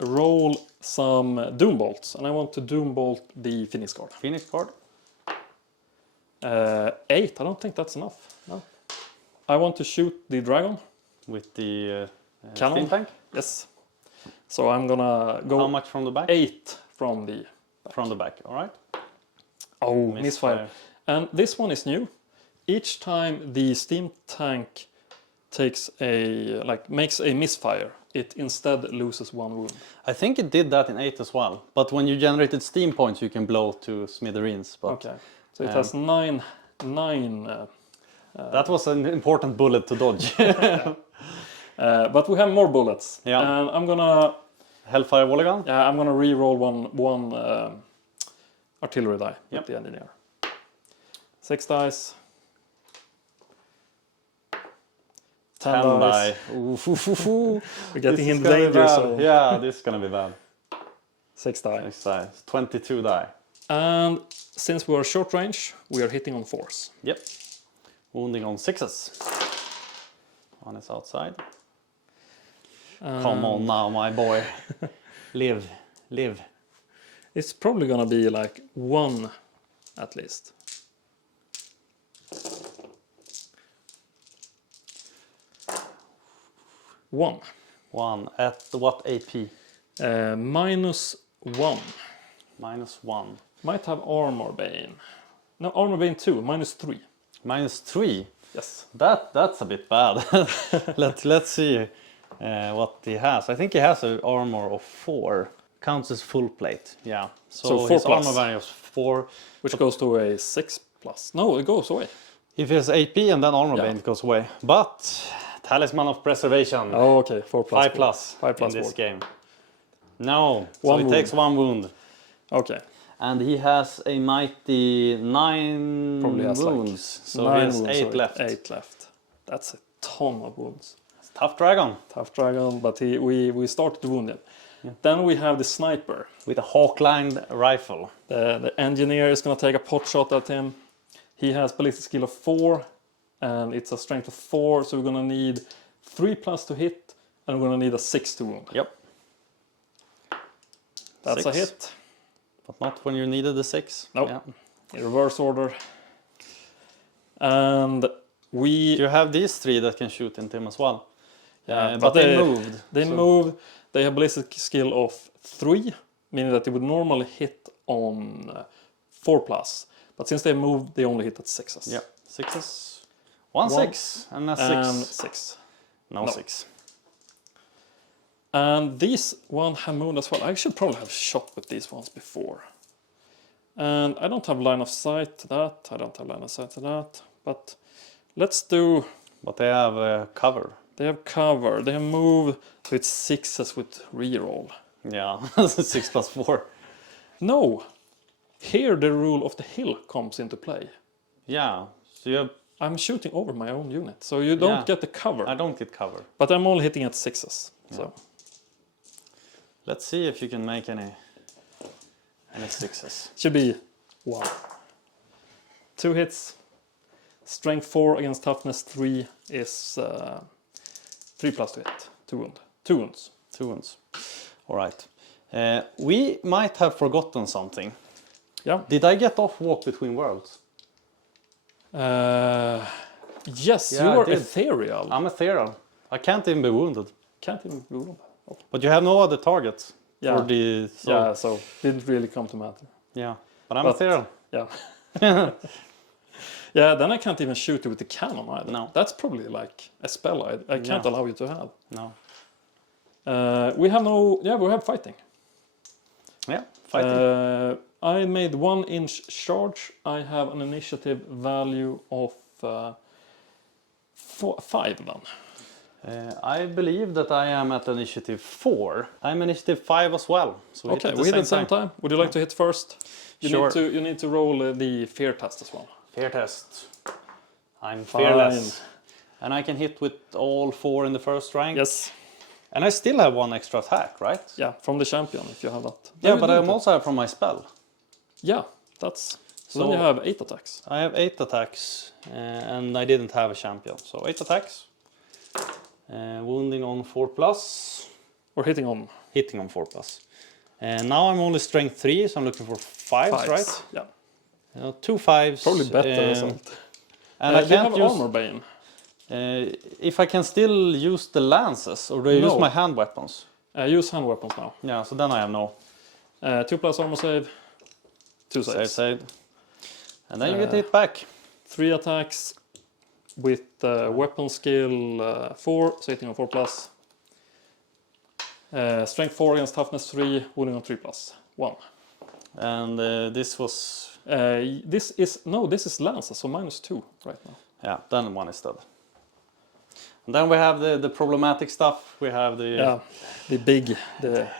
roll some doom bolts, and I want to doom bolt the finish card. Finish card. 8. I don't think that's enough. No. I want to shoot the dragon With the cannon. steam tank? Yes. So I'm gonna go How much from the back? 8 from the back. From the back, alright. Oh, misfire. And this one is new. Each time the steam tank makes a misfire, it instead loses 1 wound. I think it did that in 8 as well. But when you generated steam points, you can blow to smithereens. But Okay. So it has 9. that was an important bullet to dodge. But we have more bullets. Yeah. And I'm gonna Hellfire Volley gun? I'm gonna re-roll one artillery die Yep. with the engineer. 6 dice. 10 dice. We're getting in danger. So Yeah, this is gonna be bad. 6 die. 6 dice. 22 die. And since we are short range, we are hitting on 4s. Yep. Wounding on 6s. One is outside. Come on now, my boy. Live. It's probably gonna be like 1 at least. 1. 1 at what AP? -1. -1. Might have armor bane. No, armor bane 2. -3. -3. Yes. That's a bit bad. Let's see what he has. I think he has an armor of 4. Counts as full plate. Yeah. So So 4 his plus. armor value is 4. Which goes to a 6+. No, it goes away. If he has AP and then armor Yeah. bane, it goes away. But Talisman of Preservation. Oh, okay. 4+. 5+ 5+ in this ward. game. No. So One he wound. takes 1 wound. Okay. And he has a mighty 9 Probably has wounds. So 9 he has wounds, 8 left. 8 left. That's a ton of wounds. Tough dragon. Tough dragon, but we started to wound him. Then we have the sniper. With a hawk-lined rifle. The engineer is going to take a pot shot at him. He has ballistic skill of 4, and it's a strength of 4, so we're going to need 3+ to hit, and we're going to need a 6 to wound. Yep. That's a 6. hit. But not when you needed the 6. Nope. Yeah. In reverse order. And we... You have these 3 that can shoot into him as well. Yeah, But they moved. They so- moved. They have ballistic skill of 3, meaning that they would normally hit on 4+. But since they moved, they only hit at 6s. Yeah. 6s. 1 6 and a 6. And 6. No No. 6. And these one have moved as well. I should probably have shot with these ones before. And I don't have line of sight to that. I don't have line of sight to that. But let's do... But they have cover. They have cover. They have moved, so it's 6s with reroll. Yeah. 6 + 4. No! Here the rule of the hill comes into play. Yeah. So you have... I'm shooting over my own unit, so you don't Yeah. get the cover. I don't get cover. But I'm only hitting at 6s. So Let's see if you can make any 6s. should be 1. 2 hits. Strength 4 against toughness 3 is 3+ to hit. 2 wound. 2 wounds. 2 wounds. All right. We might have forgotten something. Yeah. Did I get off Walk Between Worlds? Yes, Yeah, you I are did. ethereal. I'm ethereal. I can't even be wounded. Can't even do them. But you have no other targets. Yeah. For the, so, Yeah, so didn't really come to matter. Yeah. But I'm But- ethereal. Yeah. Yeah, then I can't even shoot you with the cannon either. No. That's probably like a spell I can't Yeah. allow you to have. No. We have no... Yeah, we have fighting. Yeah. Fighting. I made 1-inch charge. I have an initiative value of 5 then. I believe that I am at initiative 4. I'm initiative 5 as well. So we Okay, hit we hit at the same time. Would you like to hit first? Sure. You need to roll the fear test as well. Fear test. I'm Fine. fearless. And I can hit with all 4 in the first rank. Yes. And I still have 1 extra attack, right? Yeah, from the champion if you have that. Yeah, but I also have from my spell. Yeah, that's... So So- then you have 8 attacks. I have 8 attacks, and I didn't have a champion. So 8 attacks. Wounding on 4+. Or hitting on Hitting on 4+. And now I'm only strength 3, so I'm looking for 5s, right? Yeah. 2 5s. Probably better result. And I do you can't have use... armor bane? if I can still use the lances, or do I use No. my hand weapons? Use hand weapons now. Yeah, so then I have no 2+ armor save. 2 saves. save. And then you get hit back. 3 attacks with weapon skill 4, so hitting on 4+. Strength 4 against toughness 3, wounding on 3+. 1. And this was... This is lances, so -2 right now. Yeah, then 1 is dead. And then we have the problematic stuff. We have the the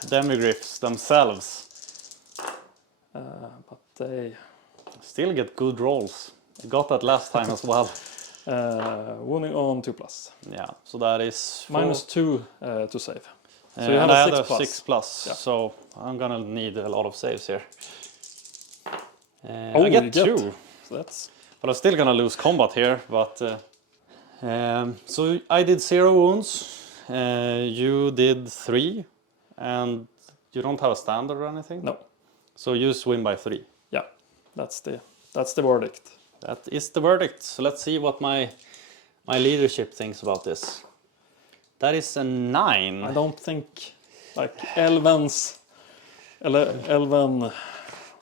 demigryphs themselves. but they Still get good rolls. I got that last time as well. wounding on 2+. Yeah, so that is... four. -2 to save. So you and have I a had 6+. a 6+, Yeah. so I'm gonna need a lot of saves here. Oh, I get you get 2. So that's But I'm still gonna lose combat here, but... so I did 0 wounds, you did 3, and you don't have a standard or anything? no. So you just win by 3. Yeah, that's the verdict. That is the verdict. So let's see what my leadership thinks about this. That is a 9. I don't think like elven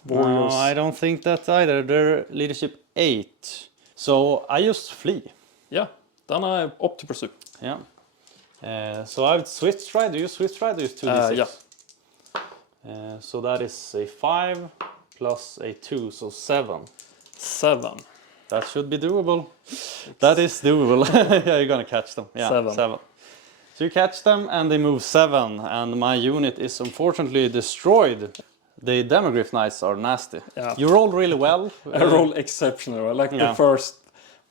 warriors. No, I don't think that either. They're leadership 8. So I just flee. Yeah, then I opt to pursue. Yeah. So I would switch ride. Do you switch ride or use 2d6? Yeah. So that is a 5 plus a 2, so 7. 7. That should be doable. That is doable. Yeah, you're gonna catch them. Yeah, 7. So you catch them and they move 7, and my unit is unfortunately destroyed. The demigryph knights are nasty. Yeah. You rolled really well. I rolled exceptional. Like Yeah. the first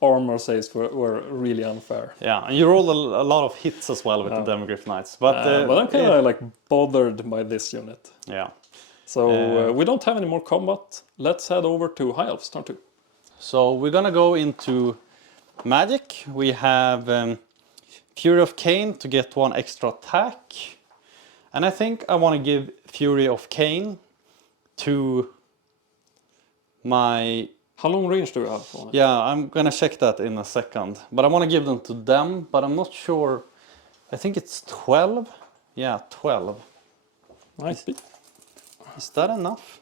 armor saves were really unfair. Yeah, and you rolled a lot of hits as well with the demigryph knights. But I'm kind of like bothered by this unit. yeah. So we don't have any more combat. Let's head over to High Elves, turn 2. So we're gonna go into magic. We have Fury of Cain to get 1 extra attack. And I think I want to give Fury of Cain to my... How long range do you have on it? Yeah, I'm gonna check that in a second. But I want to give them to them, but I'm not sure. I think it's 12. Yeah, 12. Might be. Is that enough?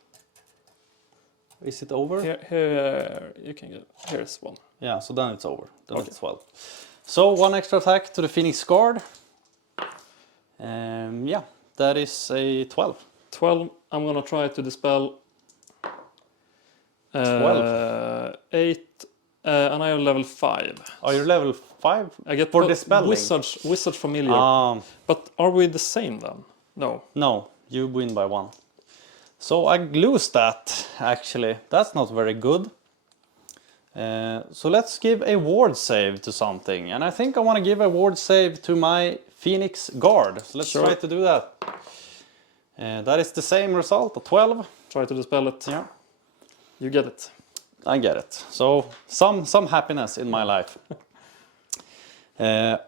Is it over? Here you can get. Here's 1. Yeah, so then it's over. Then Okay. it's 12. So 1 extra attack to the Phoenix Guard. Yeah, that is a 12. 12. I'm gonna try to dispel. 12. 8. And I have level 5. Are you level 5? I get For dispelling? Wizard familiar. But are we the same then? No. No, you win by 1. So I lose that, actually. That's not very good. So let's give a ward save to something. And I think I want to give a ward save to my Phoenix Guard. So let's try to do that. That is the same result, a 12. Try to dispel it. Yeah, You get it. I get it. So some happiness in my life.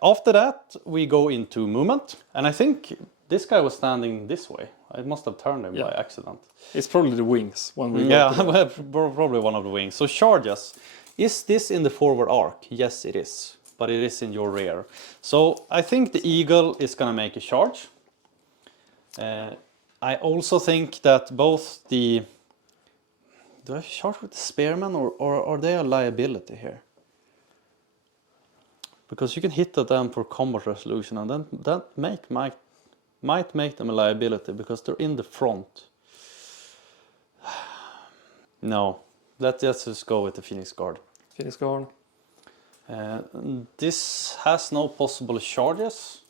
After that, we go into movement. And I think this guy was standing this way. I must have turned him by accident. It's probably the wings when we Yeah, probably one of the wings. So charges. Is this in the forward arc? Yes, it is. But it is in your rear. So I think the eagle is going to make a charge. I also think that both the... Do I charge with the spearmen or are they a liability here? Because you can hit at them for combat resolution, and then that might make them a liability because they're in the front. No, let's just go with the Phoenix Guard. Phoenix Guard. This has no possible charges,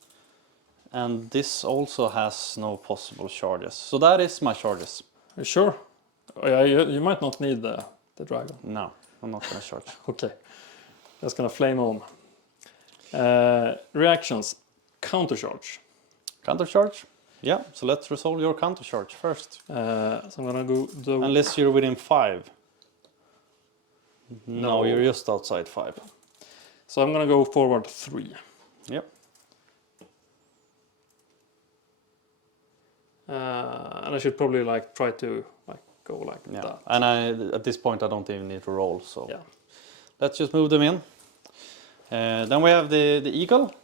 and this also has no possible charges. So that is my charges. You sure? Oh, yeah, you might not need the dragon. No, I'm not going to charge. Okay. Just gonna flame on. Reactions. Counter charge. Counter charge? Yeah, so let's resolve your counter charge first. So I'm gonna go do... Unless you're within 5. No, No. you're just outside 5. So I'm gonna go forward 3. Yep. And I should probably like try to like go like Yeah. that. And at this point I don't even need to roll, so Yeah. let's just move them in. Then we have the eagle.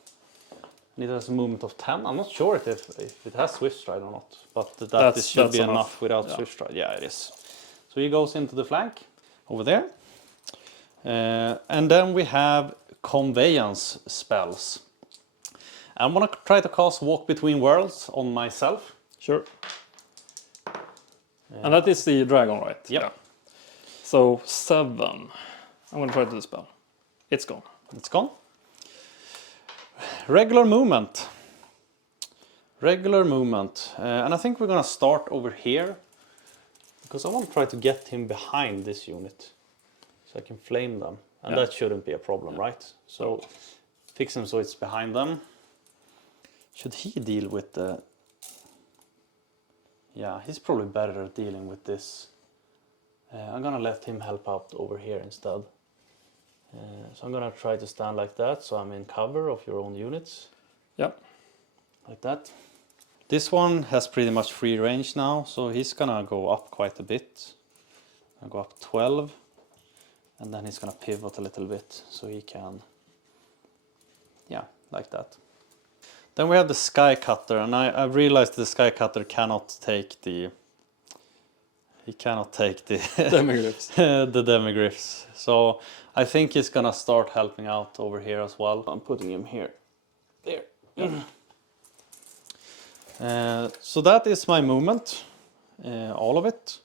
And it has a movement of 10. I'm not sure if it has swift stride or not, but this should be enough without swift stride. Yeah, it is. So he goes into the flank over there. And then we have conveyance spells. I'm gonna try to cast Walk Between Worlds on myself. Sure. And that is the dragon, right? Yep. Yeah. So 7. I'm gonna try to dispel. It's gone. It's gone. Regular movement. Regular movement. And I think we're gonna start over here. Because I want to try to get him behind this unit. So I can flame them. And that shouldn't be a problem, right? So fix him so it's behind them. Should he deal with the... Yeah, he's probably better at dealing with this. I'm gonna let him help out over here instead. So I'm gonna try to stand like that, so I'm in cover of your own units. Yep. Like that. This one has pretty much free range now, so he's gonna go up quite a bit. I'll go up 12. And then he's gonna pivot a little bit, so he can... Yeah, like that. Then we have the Sky Cutter, and I realized the Sky Cutter cannot take the... He cannot take the... Demiglyphs. the demiglyphs. So I think he's gonna start helping out over here as well. I'm putting him here. There. So that is my movement. All of it.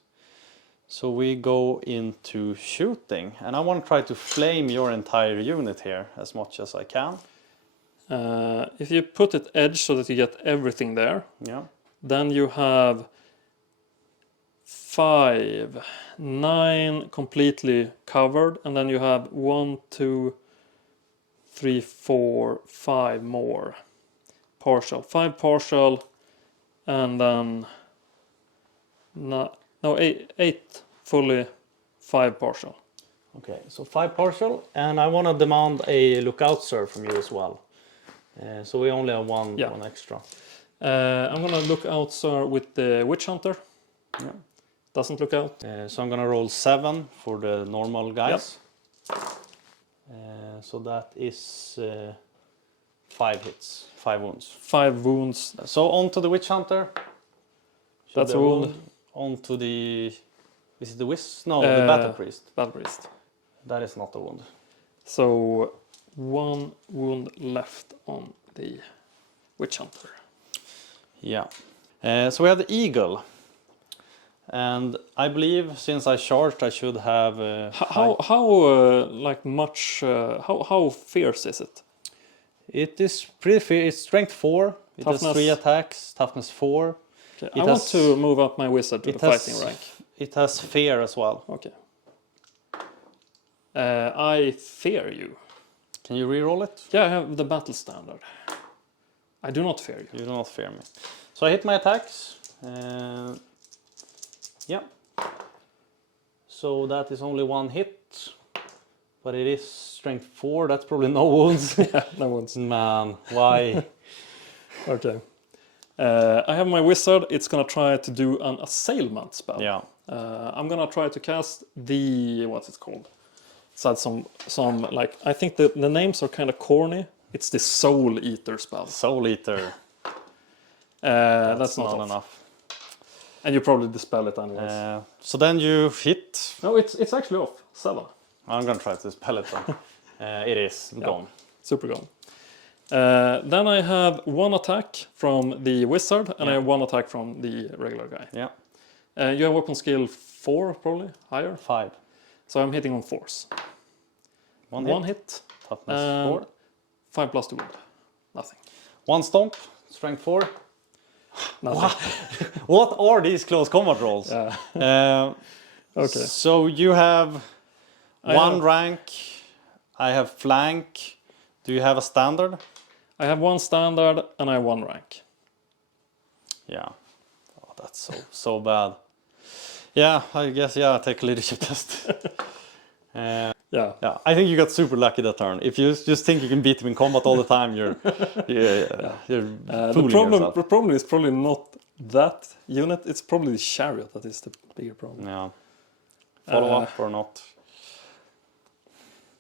So we go into shooting. And I want to try to flame your entire unit here as much as I can. If you put it edge so that you get everything there, Yeah. then you have 5, 9 completely covered, and then you have 1, 2, 3, 4, 5 more partial. 5 partial, and then 8 fully, 5 partial. Okay, so 5 partial, and I want to demand a lookout sir from you as well. So we only have one extra. I'm gonna look out, sir, with the Witch Hunter. Yeah. Doesn't look out. So I'm gonna roll 7 for the normal guys. So that is 5 hits, 5 wounds. 5 wounds. So on to the Witch Hunter. That's a wound. On to the... Is it the Wisp? No, the Battle Priest. Battle Priest. That is not a wound. So 1 wound left on the Witch Hunter. Yeah. So we have the Eagle. And I believe since I charged I should have... How fierce is it? It is pretty fierce. It's strength 4. It Toughness. has 3 attacks. Toughness 4. Okay. I want to move up my wizard to the fighting rank. It has fear as well. Okay. I fear you. Can you reroll it? Yeah, I have the battle standard. I do not fear you. You do not fear me. So I hit my attacks. Yeah. So that is only 1 hit. But it is strength 4. That's probably no wounds. Yeah, no wounds. Man, why? Okay. I have my wizard. It's gonna try to do an assailment spell. Yeah. I'm gonna try to cast the... What's it called? It's had some like... I think the names are kind of corny. It's the Soul Eater spell. Soul Eater. That's not enough. And you probably dispel it anyways. So then you hit. No, it's actually off. 7. I'm gonna try to dispel it then. It is gone. Super gone. Then I have 1 attack from the wizard, and I have 1 attack from the regular guy. Yeah. You have weapon skill 4, probably higher. 5. So I'm hitting on force. 1 hit. Toughness 4. 5 plus 2 wound. Nothing. 1 stomp. Strength 4. Nothing. What are these close combat rolls? Okay. So you have 1 rank. I have flank. Do you have a standard? I have 1 standard and I have 1 rank. Yeah. Oh, that's so bad. Yeah, I guess, yeah, take a leadership test. Yeah. Yeah, I think you got super lucky that turn. If you just think you can beat him in combat all the time, you're fooling yourself. The problem is probably not that unit. It's probably the chariot that is the bigger problem. Yeah. Follow up or not?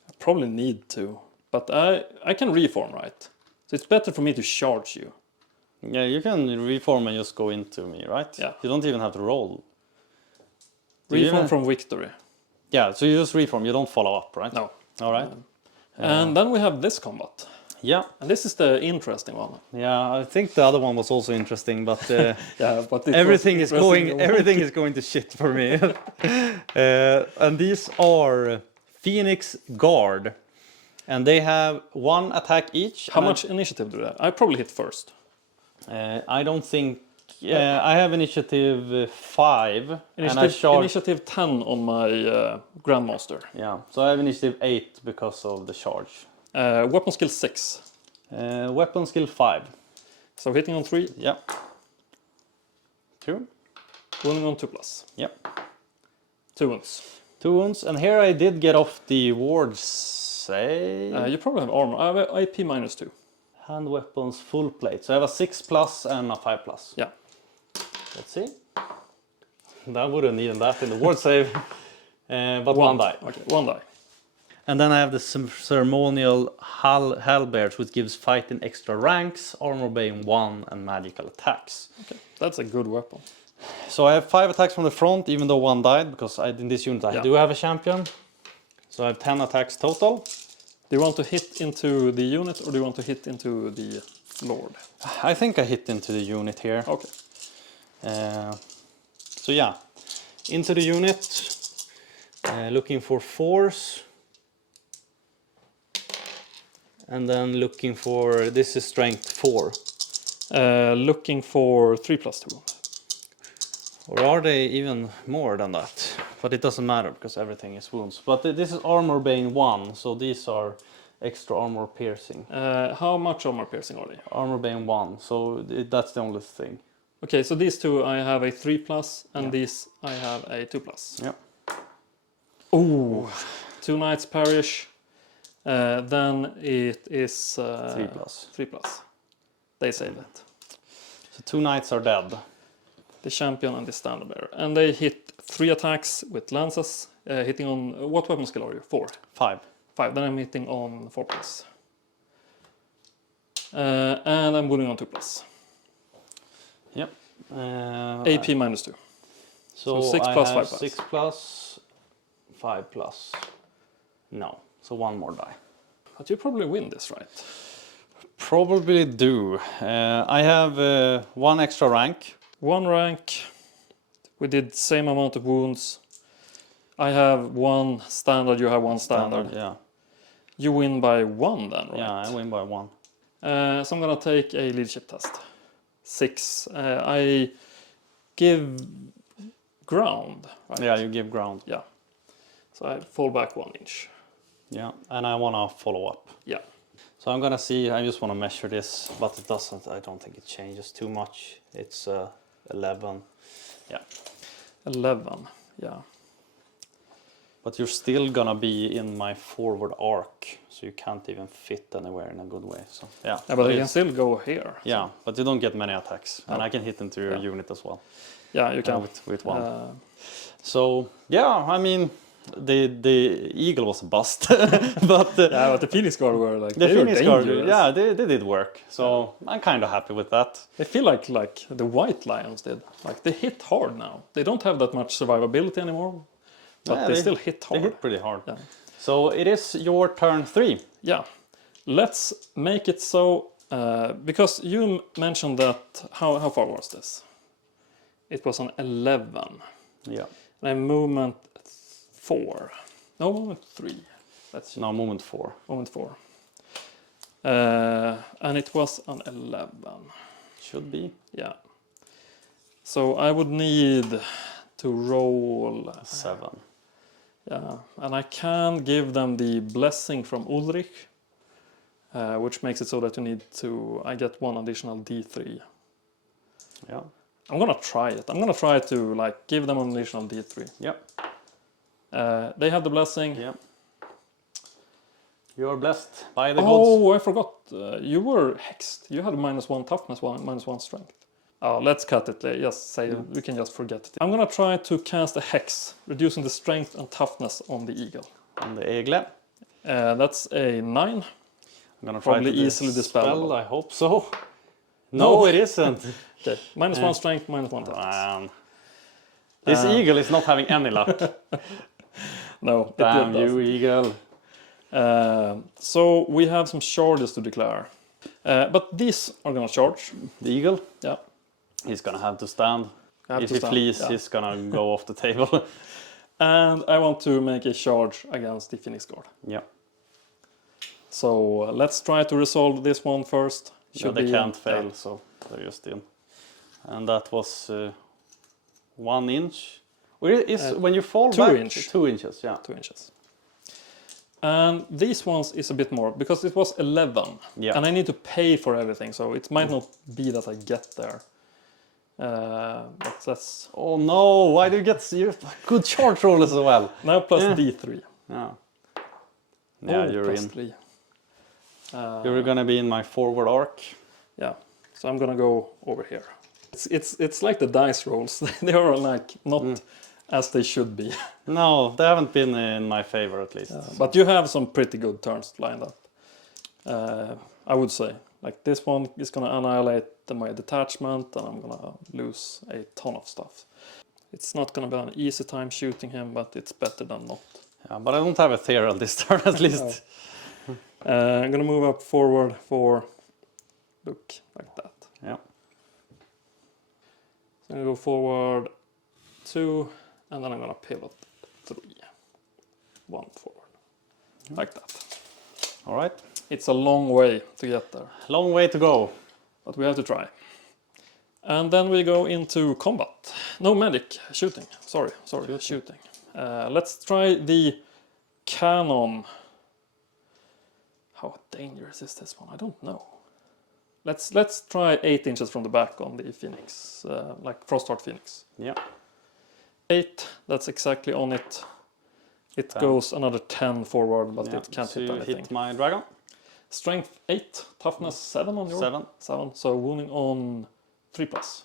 I probably need to, but I can reform, right? So it's better for me to charge you. Yeah, you can reform and just go into me, right? Yeah. You don't even have to roll. Do you Reform even- from victory. Yeah, so you just reform, you don't follow up, right? No. All right. And then we have this combat. Yeah, And this is the interesting one. yeah. I think the other one was also interesting, but Yeah, but it everything was is going interesting. everything is going to shit for me. And these are Phoenix Guard, and they have 1 attack each. How and much initiative do they have? I probably hit first. I don't think. I have initiative 5, and I charge. Initiative 10 on my Grandmaster. Yeah, so I have initiative 8 because of the charge. Weapon skill 6. Weapon skill 5. So hitting on 3, Yeah. 2. wounding on 2+. Yep. 2 wounds. 2 wounds, and here I did get off the wards save. You probably have armor. I have IP -2. Hand weapons full plate. So I have a 6+ and a 5+. Yeah. Let's see. That wouldn't need that in the ward save. But 1 die. Okay, 1 die. And then I have the ceremonial halberds, which gives fighting extra ranks, armor obeying 1, and magical attacks. Okay, that's a good weapon. So I have 5 attacks from the front, even though 1 died, because in this unit I do have a champion. So I have 10 attacks total. Do you want to hit into the unit or do you want to hit into the lord? I think I hit into the unit here. Okay. So yeah, into the unit, looking for force. And then looking for, this is strength 4. Looking for 3+2. Or are they even more than that? But it doesn't matter because everything is wounds. But this is armor bane 1, so these are extra armor piercing. How much armor piercing are they? Armor bane 1, so that's the only thing. Okay, so these two I have a 3+, and these I have a 2+. Yeah. Ooh, 2 knights perish. Then it is 3+. 3+. They say that. So 2 knights are dead. The champion and the standard bearer. And they hit 3 attacks with lances, hitting on... What weapon skill are you? 4? 5. 5. Then I'm hitting on 4+. And I'm wounding on 2+. Yep. AP -2. So 6 I plus, have 5 plus. 6+, 5+. No, so 1 more die. But you probably win this, right? Probably do. I have 1 extra rank. 1 rank. We did same amount of wounds. I have 1 standard, you have 1 standard. Yeah. You win by 1 then, right? Yeah, I win by 1. So I'm gonna take a leadership test. 6. I give ground, right? Yeah, you give ground. Yeah. So I fall back 1 inch. Yeah, and I want to follow up. Yeah. So I'm gonna see, I just want to measure this, but it doesn't, I don't think it changes too much. It's 11. Yeah. 11, yeah. But you're still gonna be in my forward arc, so you can't even fit anywhere in a good way. So yeah. Yeah, but I can still go here. Yeah, but you don't get many attacks, and No. I can hit into your unit as well. Yeah, you can. With 1. So yeah, I mean, the eagle was a bust, but Yeah, but the Phoenix Guard were like the they were Phoenix Guard, dangerous. yeah, they did work. So I'm kind of happy with that. They feel like the White Lions did. Like they hit hard now. They don't have that much survivability anymore, but Yeah, they still hit They hard. hit pretty hard. Yeah. So it is your turn 3. Yeah, let's make it so because you mentioned that how far was this? It was an 11. Yeah. And movement 4. No, movement 3. That's Now movement 4. moment 4. And it was an 11. Should be. Yeah. So I would need to roll 7. Yeah, and I can give them the blessing from Ulrich, which makes it so that you need to. I get 1 additional D3. Yeah. I'm gonna try it. I'm gonna try to like give them an additional D3. Yep. They have the blessing. Yep. You are blessed by the gods. Oh, I forgot. You were hexed. You had -1 toughness, -1 strength. Oh, let's cut it. Just say we can just forget it. I'm gonna try to cast a hex, reducing the strength and toughness on the eagle. On the eagle. That's a 9. I'm gonna try Probably to easily dispellable. I hope so. No, it isn't. Okay, -1 strength, -1 toughness. This eagle is not having any luck. No, it Damn doesn't. you, eagle. So we have some charges to declare. But these are gonna charge. The eagle? Yeah. He's gonna have to stand. Have If to he stand, flees, yeah. he's gonna go off the table. And I want to make a charge against the Phoenix Guard. Yeah. So let's try to resolve this one first. Yeah, they can't fail, so they're just in. And that was 1 inch. When you fall 2 back, inch. 2 inches, yeah. 2 inches. And these ones is a bit more, because it was 11. Yeah. And I need to pay for everything, so it might not be that I get there. But that's... Oh no, why do you get good charge roll as well? Now plus D3. Yeah. Yeah, you're plus in. 3. You're gonna be in my forward arc. Yeah, so I'm gonna go over here. It's like the dice rolls. They are like not as they should be. No, they haven't been in my favor at least. But you have some pretty good turns lined up. I would say. Like this one is gonna annihilate my detachment, and I'm gonna lose a ton of stuff. It's not gonna be an easy time shooting him, but it's better than not. Yeah, but I don't have a Ethereal this turn at least. I'm gonna move up forward for look like that. Yeah. So I'm gonna go forward 2, and then I'm gonna pivot 3. 1 forward. Like that. All right. It's a long way to get there, Long way to go. but we have to try. And then we go into combat. No, medic, shooting. Sorry, shooting. Let's try the cannon. How dangerous is this one? I don't know. Let's try 8 inches from the back on the Phoenix, like Frostheart Phoenix. Yeah. 8, that's exactly on it. It 10. goes another 10 forward, but Yeah. it can't So hit you anything. hit my dragon. Strength 8, toughness 7 on your 7. 7, so wounding on 3+.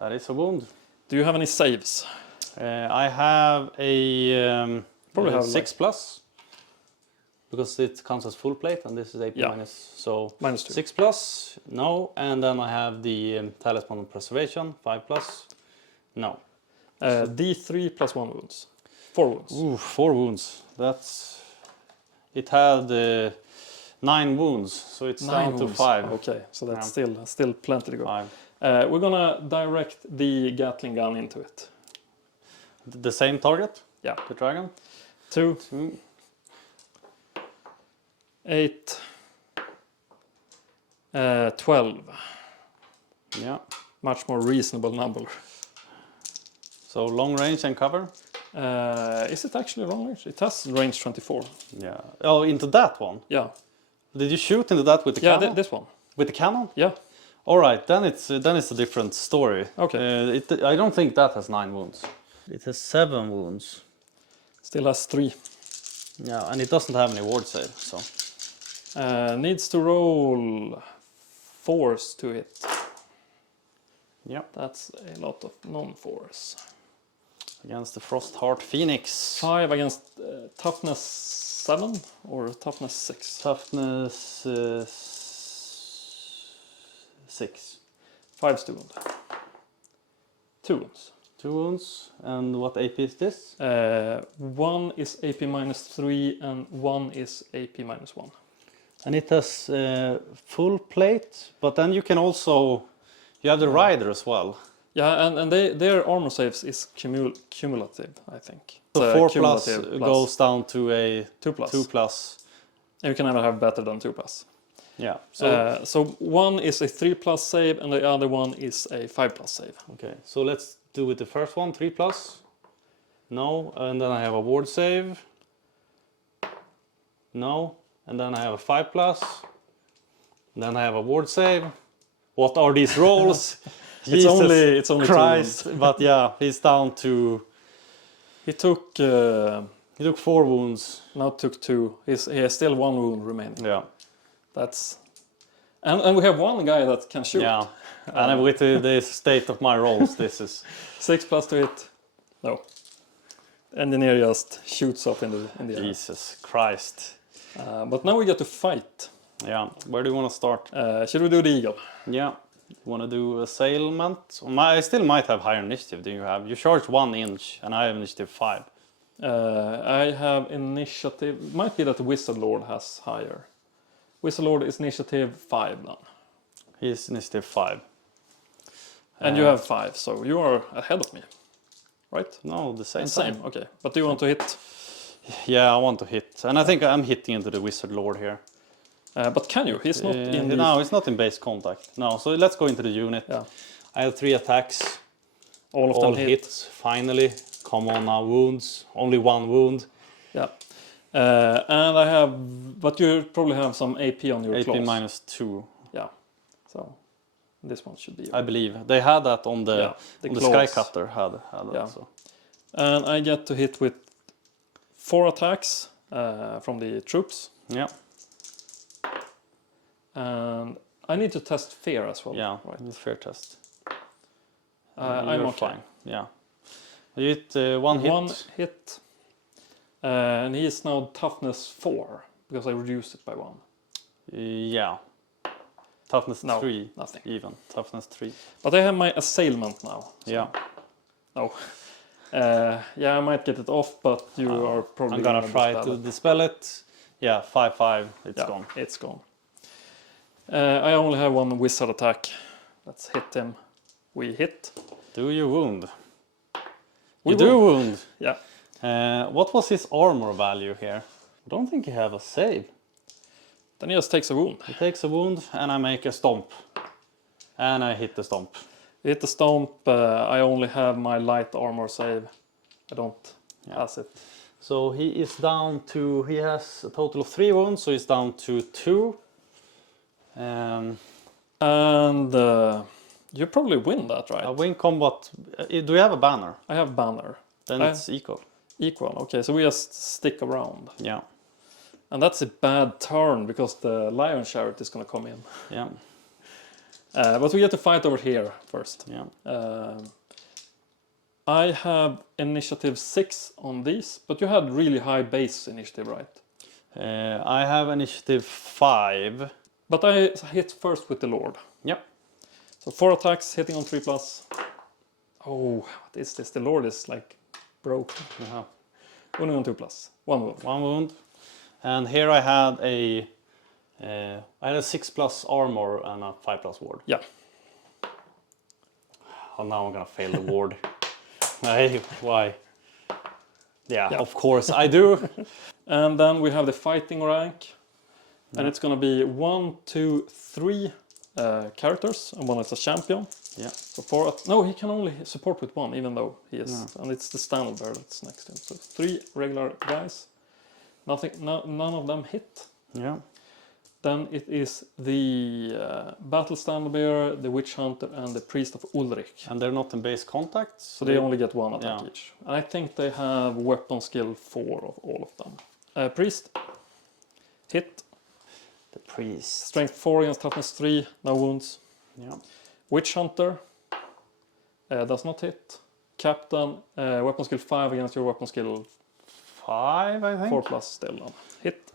That is a wound. Do you have any saves? I have a Probably have 6+. Because it counts as full plate, and this is AP minus, so -2. 6+, no, and then I have the Talisman of Preservation, 5+, no. D3 plus 1 wounds. 4 wounds. Ooh, 4 wounds. It had 9 wounds, so it's 9 down wounds. to 5. Okay, so that's still plenty to go. 5. We're gonna direct the Gatling gun into it. The same target? Yeah. The dragon? 2, 8, 12. Yeah. Much more reasonable number. So long range and cover? Is it actually long range? It has range 24. Yeah. Oh, into that one? Yeah. Did you shoot into that with the Yeah, cannon? this one. With the cannon? Yeah. All right, then it's a different story. Okay. I don't think that has 9 wounds. It has 7 wounds. Still has 3. Yeah, and it doesn't have any ward save, so. Needs to roll 4s to hit. Yeah. That's a lot of non-4s. Against the Frostheart Phoenix. 5 against toughness 7 or toughness 6? Toughness 6. 5's to wound. 2 wounds. 2 wounds. And what AP is this? 1 is AP -3 and 1 is AP -1. And it has full plate, but then you can also, you have the rider as well. Yeah, and their armor saves is cumulative, I think. So It's 4 cumulative plus goes down to a 2+. 2+. And you can never have better than 2+. Yeah. So 1 is a 3+ save and the other one is a 5+ save. Okay, so let's do with the first one, 3+. No, and then I have a ward save. No, and then I have a 5+. Then I have a ward save. What are these rolls? It's only 2 Christ, wounds. but yeah, he's down to... He took... He took 4 wounds. now took 2. He has still 1 wound remaining. Yeah. That's... And we have one guy that can shoot. Yeah. And with the state of my rolls, this is... 6+ to hit. No. Engineer just shoots up in the air. Jesus Christ. But now we get to fight. Yeah. Where do you want to start? Should we do the eagle? Yeah. You want to do assailment? I still might have higher initiative than you have. You charge 1 inch, and I have initiative 5. I have initiative. Might be that the Wizard Lord has higher. Wizard Lord is initiative 5 then. He's initiative 5. And you have 5, so you are ahead of me. Right? No, the same. Same, okay. But do you want to hit? Yeah, I want to hit. And I think I'm hitting into the Wizard Lord here. But can you? He's not in the... No, he's not in base contact. No, so let's go into the unit. Yeah. I have 3 attacks. All of All them hits, finally. Come on now, wounds. Only 1 wound. Yeah. And I have... But you probably have some AP on your AP claws. minus 2. Yeah. So this one should be... I believe. They had that on the, Yeah, the on the claws. Sky Cutter. Had that, Yeah. so. And I get to hit with 4 attacks from the troops. Yeah, And I need to test fear as well. yeah, Right. it's fair test. I'm You're okay. fine. Yeah. You hit 1 hit. 1 hit. And he is now toughness 4 because I reduced it by 1. Yeah. Toughness No, 3. nothing. Even. Toughness 3. But I have my assailant now. Yeah. No. Yeah, I might get it off, but you are probably... I'm gonna try to dispel it. Yeah, 5/5. It's gone. It's gone. I only have 1 wizard attack. Let's hit him. We hit. Do you wound? We You do wound. Yeah. What was his armor value here? I don't think he have a save. Then he just takes a wound. He takes a wound and I make a stomp. And I hit the stomp. Hit the stomp. I only have my light armor save. I don't pass it. So he is down to, he has a total of 3 wounds, so he's down to 2. And you probably win that, right? A win combat, do you have a banner? I have banner. Then it's equal. Equal, okay, so we just stick around. Yeah, And that's a bad turn because the lion chariot is going to come in. yeah, But we get to fight over here first. yeah. I have initiative 6 on these, but you had really high base initiative, right? I have initiative 5. But I hit first with the Lord. Yep. So 4 attacks, hitting on 3+. Oh, what is this? The Lord is like broken. Uh-huh. Only on 2+. 1 wound. 1 wound. And here I had a 6+ armor and a 5+ ward. Yeah. Oh, now I'm gonna fail the ward. Hey, why? Yeah, of course I do. And then we have the fighting rank. And it's going to be 1, 2, 3 characters. And 1 is a champion. Yeah. So 4... No, he can only support with 1, even though he is... Yeah. And it's the standard bear that's next to him. So 3 regular guys. None of them hit. Yeah. Then it is the battle standard bearer, the witch hunter, and the priest of Ulrich. And they're not in base contact. So they only get 1 attack Yeah. each. And I think they have weapon skill 4 of all of them. Priest. Hit. The priest. Strength 4 against toughness 3. No wounds. Yeah. Witch hunter. Does not hit. Captain. Weapon skill 5 against your weapon skill 5, I think. 4+ still. No. Hit.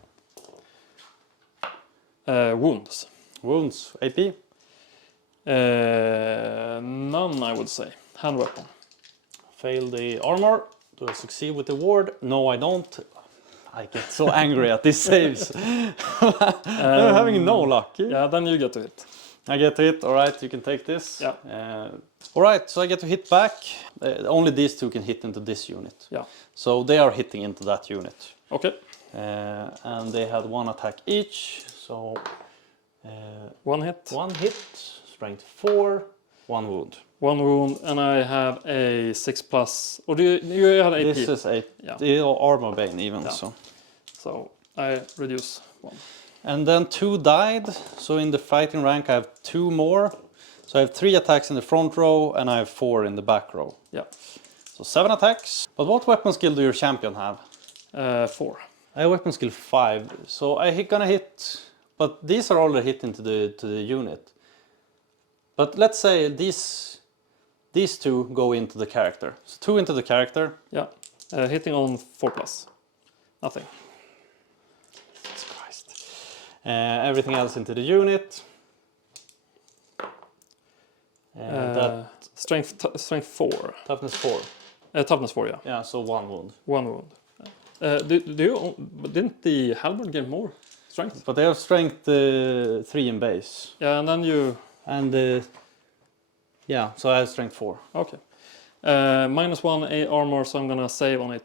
Wounds. Wounds. AP. None, I would say. Hand weapon. Fail the armor. Do I succeed with the ward? No, I don't. I get so angry at these saves. I'm having no luck. Yeah, then you get to hit. I get to hit. All right, you can take this. Yeah. All right, so I get to hit back. Only these 2 can hit into this unit. Yeah. So they are hitting into that unit. Okay. And they had 1 attack each. So 1 hit. 1 hit, strength 4, 1 wound. 1 wound, and I have a 6+. Or do you had AP? This is Yeah. the armor bane even. Yeah. So I reduce 1. And then 2 died. So in the fighting rank I have 2 more. So I have 3 attacks in the front row and I have 4 in the back row. Yeah. So 7 attacks. But what weapon skill do your champion have? 4. I have weapon skill 5. So gonna hit, but these are already hit into the unit. But let's say these 2 go into the character. So 2 into the character. Yeah. Hitting on 4+. Nothing. Jesus Christ. Everything else into the unit. Strength 4. Toughness 4. Toughness 4, yeah. Yeah, so 1 wound. 1 wound. Didn't the halberd get more strength? But they have strength 3 in base. Yeah, and then you... And yeah, so I have strength 4. Okay. -1 armor, so I'm gonna save on it.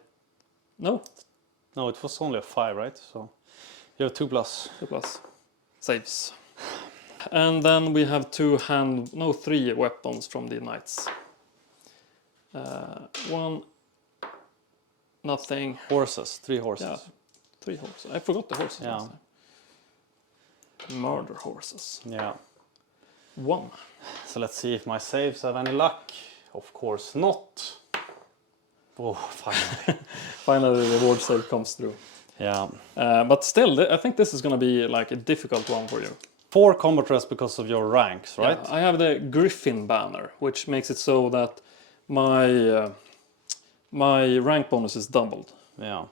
No? No, it was only a 5, right? So you have 2+. 2+. Saves. And then we have 3 weapons from the knights. 1... Nothing. Horses, 3 horses. Yeah, 3 horses. I forgot the horses. Yeah. last time. Murder horses. Yeah. 1. So let's see if my saves have any luck. Of course not. Oh, finally. Finally, the ward save comes through. Yeah. But still, I think this is going to be like a difficult one for you. 4 combat rest because of your ranks, right? Yeah, I have the Griffin banner, which makes it so that my rank bonus is doubled. Yeah.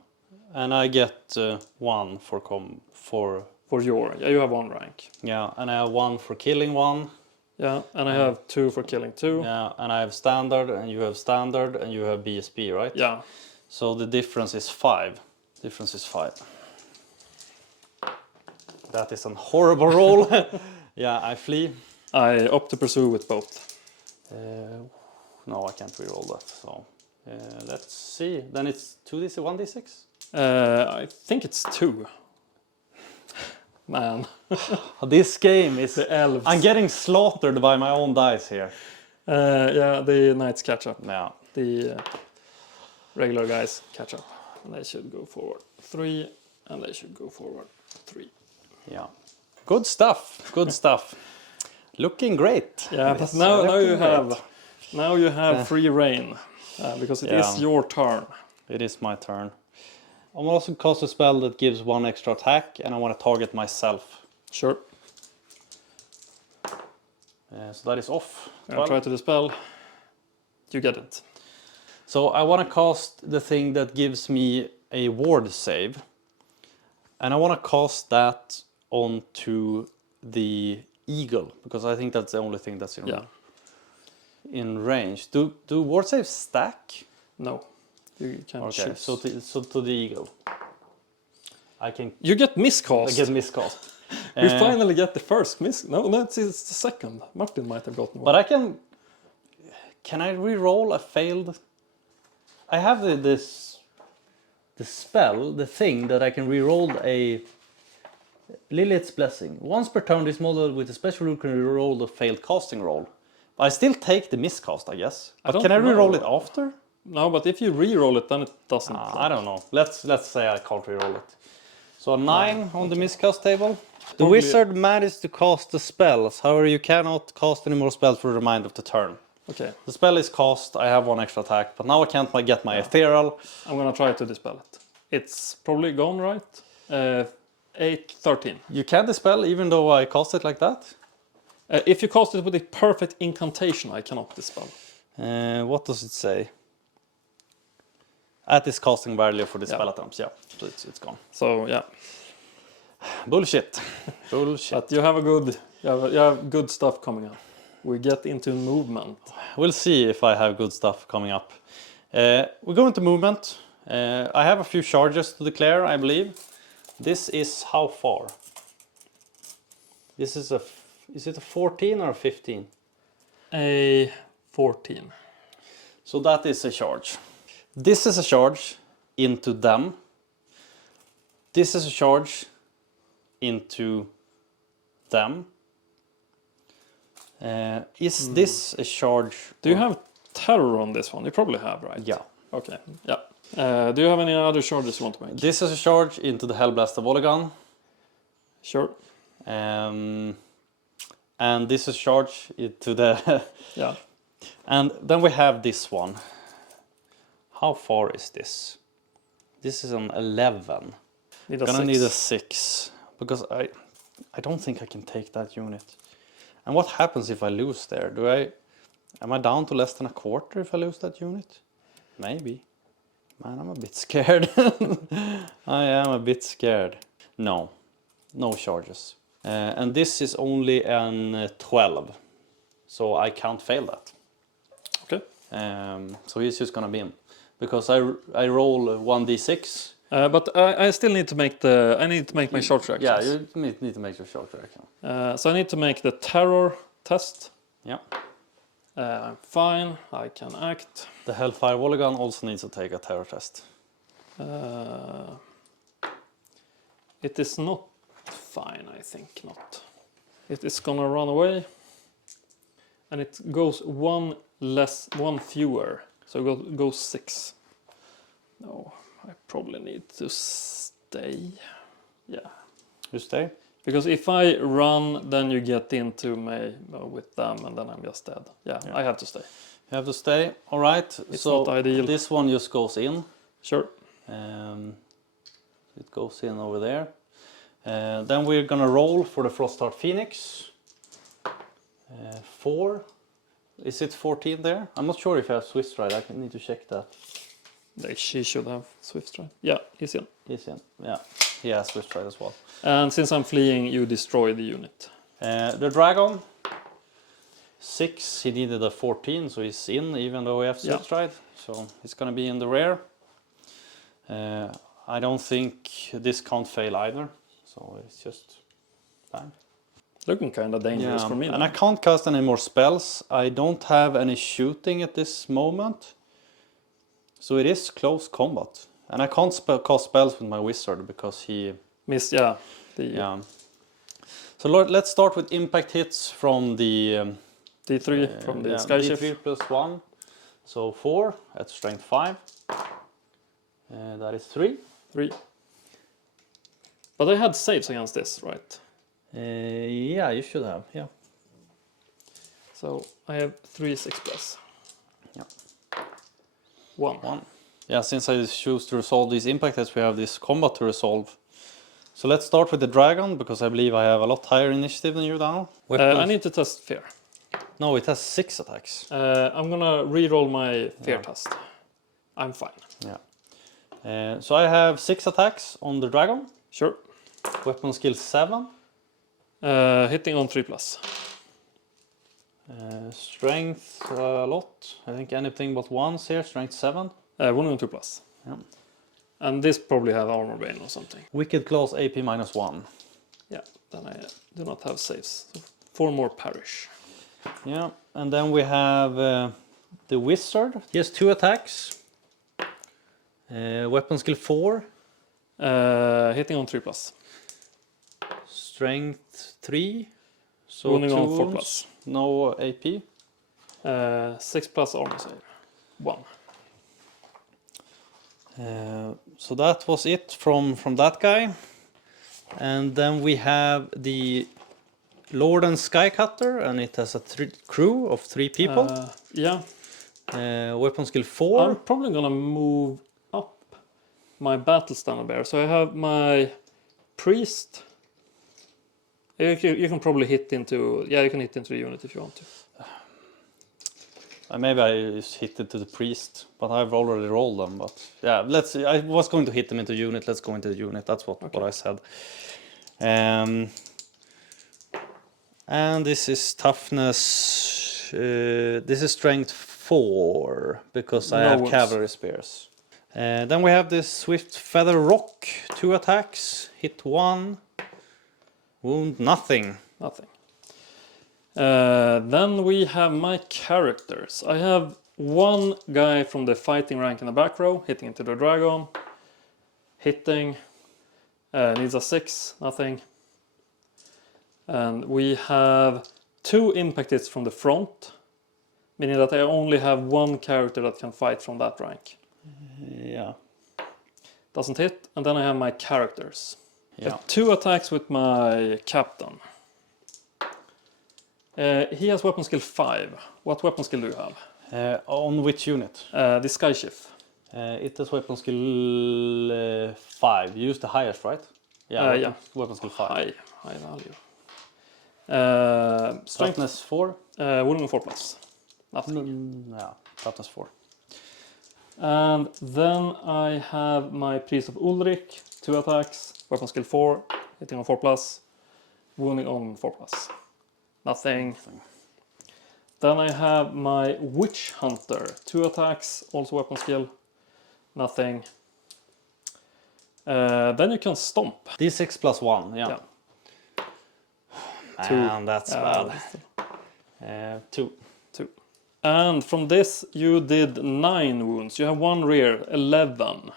And I get 1 for You have 1 rank. yeah, and I have 1 for killing 1. Yeah, and I have 2 for killing 2. Yeah, and I have standard, and you have standard, and you have BSB, right? Yeah. So the difference is 5. That is a horrible roll. Yeah, I flee. I opt to pursue with both. No, I can't reroll that. So let's see. Then it's 2d6, 1d6. I think it's 2. Man. This game is. The elves. I'm getting slaughtered by my own dice here. Yeah, the knights catch up. Yeah. The regular guys catch up. And they should go forward 3, and they should go forward 3. Yeah. Good stuff. Good stuff. Looking great. Yeah, but now you have free reign because it is your turn. It is my turn. I'm also cast a spell that gives 1 extra attack, and I want to target myself. Sure. So that is off. I'll try to dispel. You get it. So I want to cast the thing that gives me a ward save. And I want to cast that onto the eagle, because I think that's the only thing that's in range. Do ward saves stack? No. You can't Okay, choose. so to the eagle. You get miscast. I get miscast. We finally get the first miss. No, it's the second. Martin might have gotten one. But I can... Can I re-roll a failed... I have the spell, the thing that I can re-roll a... Lilith's Blessing. Once per turn, this model with a special rule can re-roll the failed casting roll. But I still take the miscast, I guess. But can I re-roll it after? No, but if you re-roll it, then it doesn't. I don't know. Let's say I can't re-roll it. So a 9 on the miscast table. The wizard managed to cast the spells. However, you cannot cast any more spells for the remainder of the turn. Okay. The spell is cast. I have 1 extra attack, but now I can't get my ethereal. I'm gonna try to dispel it. It's probably gone, right? 8, 13. You can dispel even though I cast it like that? If you cast it with a perfect incantation, I cannot dispel. What does it say? At this casting value for the spell items, yeah. So it's gone. So yeah. Bullshit. Bullshit. But you have good stuff coming up. We get into movement. We'll see if I have good stuff coming up. We go into movement. I have a few charges to declare, I believe. This is how far? This is is it a 14 or a 15? A 14. So that is a charge. This is a charge into them. This is a charge into them. Is this a charge? Do you have terror on this one? You probably have, right? Yeah. Okay. Yeah. Do you have any other charges you want to make? This is a charge into the Hellblaster volley gun. Sure. and this is charge to the... Yeah. And then we have this one. How far is this? This is an 11. Need a Gonna 6. need a 6, because I don't think I can take that unit. And what happens if I lose there? Am I down to less than a quarter if I lose that unit? Maybe. Man, I'm a bit scared. I am a bit scared. No charges. And this is only an 12, so I can't fail that. Okay. So he's just gonna be in, because I roll 1d6. But I still need to make my short reactions. Yeah, you need to make your short reaction. So I need to make the terror test. Yeah. I'm fine. I can act. The Hellfire Volley Gun also needs to take a terror test. It is not fine, I think not. It is gonna run away. And it goes one fewer. So it goes 6. No, I probably need to stay. Yeah. You stay? Because if I run, then you get into me with them, and then I'm just dead. Yeah, I have to stay. You have to stay. All right. It's so not ideal. This one just goes in. Sure. It goes in over there. Then we're gonna roll for the Frostheart Phoenix. 4. Is it 14 there? I'm not sure if I have Swift Stride. I need to check that. She should have Swift Stride. Yeah, he's in. He's in. Yeah, he has Swift Stride as well. And since I'm fleeing, you destroy the unit. The Dragon. 6. He needed a 14, so he's in, even though we have Swift Stride. So he's gonna be in the rear. I don't think this can't fail either. So it's just bang. Looking kind of dangerous for me. And I can't cast any more spells. I don't have any shooting at this moment. So it is close combat. And I can't cast spells with my wizard because he... Missed, So let's start with impact hits from the... D3 from the Sky Shift. D3 plus 1. So 4 at strength 5. That is 3. 3. But I had saves against this, right? Yeah, you should have. Yeah. So I have 3 6 plus. Yeah. 1. Yeah, since I choose to resolve these impact hits, we have this combat to resolve. So let's start with the dragon, because I believe I have a lot higher initiative than you now. I need to test fear. No, it has 6 attacks. I'm gonna re-roll my fear test. I'm fine. Yeah. So I have 6 attacks on the dragon. Sure. Weapon skill 7. Hitting on 3 plus. Strength a lot. I think anything but 1's here. Strength 7. Wounding on 2 plus. Yeah. And this probably have armor bane or something. Wicked claws AP minus 1. Yeah, then I do not have saves. So 4 more parish. Yeah, and then we have the wizard. He has 2 attacks. Weapon skill 4. Hitting on 3 plus. Strength 3. So Wounding 2 on 4 wounds, plus. no AP. 6 plus armor save. 1. So that was it from that guy. And then we have the Lord and Skycutter, and it has a crew of 3 people. Yeah. Weapon skill 4. I'm probably gonna move up my battle standard bear. So I have my priest. You can probably hit into... Yeah, you can hit into the unit if you want to. Maybe I just hit it to the priest, but I've already rolled them. But yeah, let's see. I was going to hit them into unit. Let's go into the unit. That's what I said. And this is toughness. This is strength 4 because I have cavalry spears. Then we have this swift feather rock. 2 attacks. Hit 1. Wound nothing. Nothing. Then we have my characters. I have 1 guy from the fighting rank in the back row, hitting into the dragon. Hitting. Needs a 6, nothing. And we have 2 impact hits from the front, meaning that I only have 1 character that can fight from that rank. Yeah. Doesn't hit. And then I have my characters. I Yeah. have 2 attacks with my captain. He has weapon skill 5. What weapon skill do you have? On which unit? The Sky Shift. It has weapon skill 5. You use the highest, right? Yeah. Weapon skill 5. High value. Strength. Toughness 4. Wounding 4+. Nothing. Yeah, toughness 4. And then I have my Priest of Ulrich. 2 attacks. Weapon skill 4. Hitting on 4+. Wounding on 4+. Nothing. Then I have my Witch Hunter. 2 attacks. Also weapon skill. Nothing. Then you can stomp. D6 plus 1, yeah. Man, that's bad. 2. 2. And from this you did 9 wounds. You have 1 rear, 11.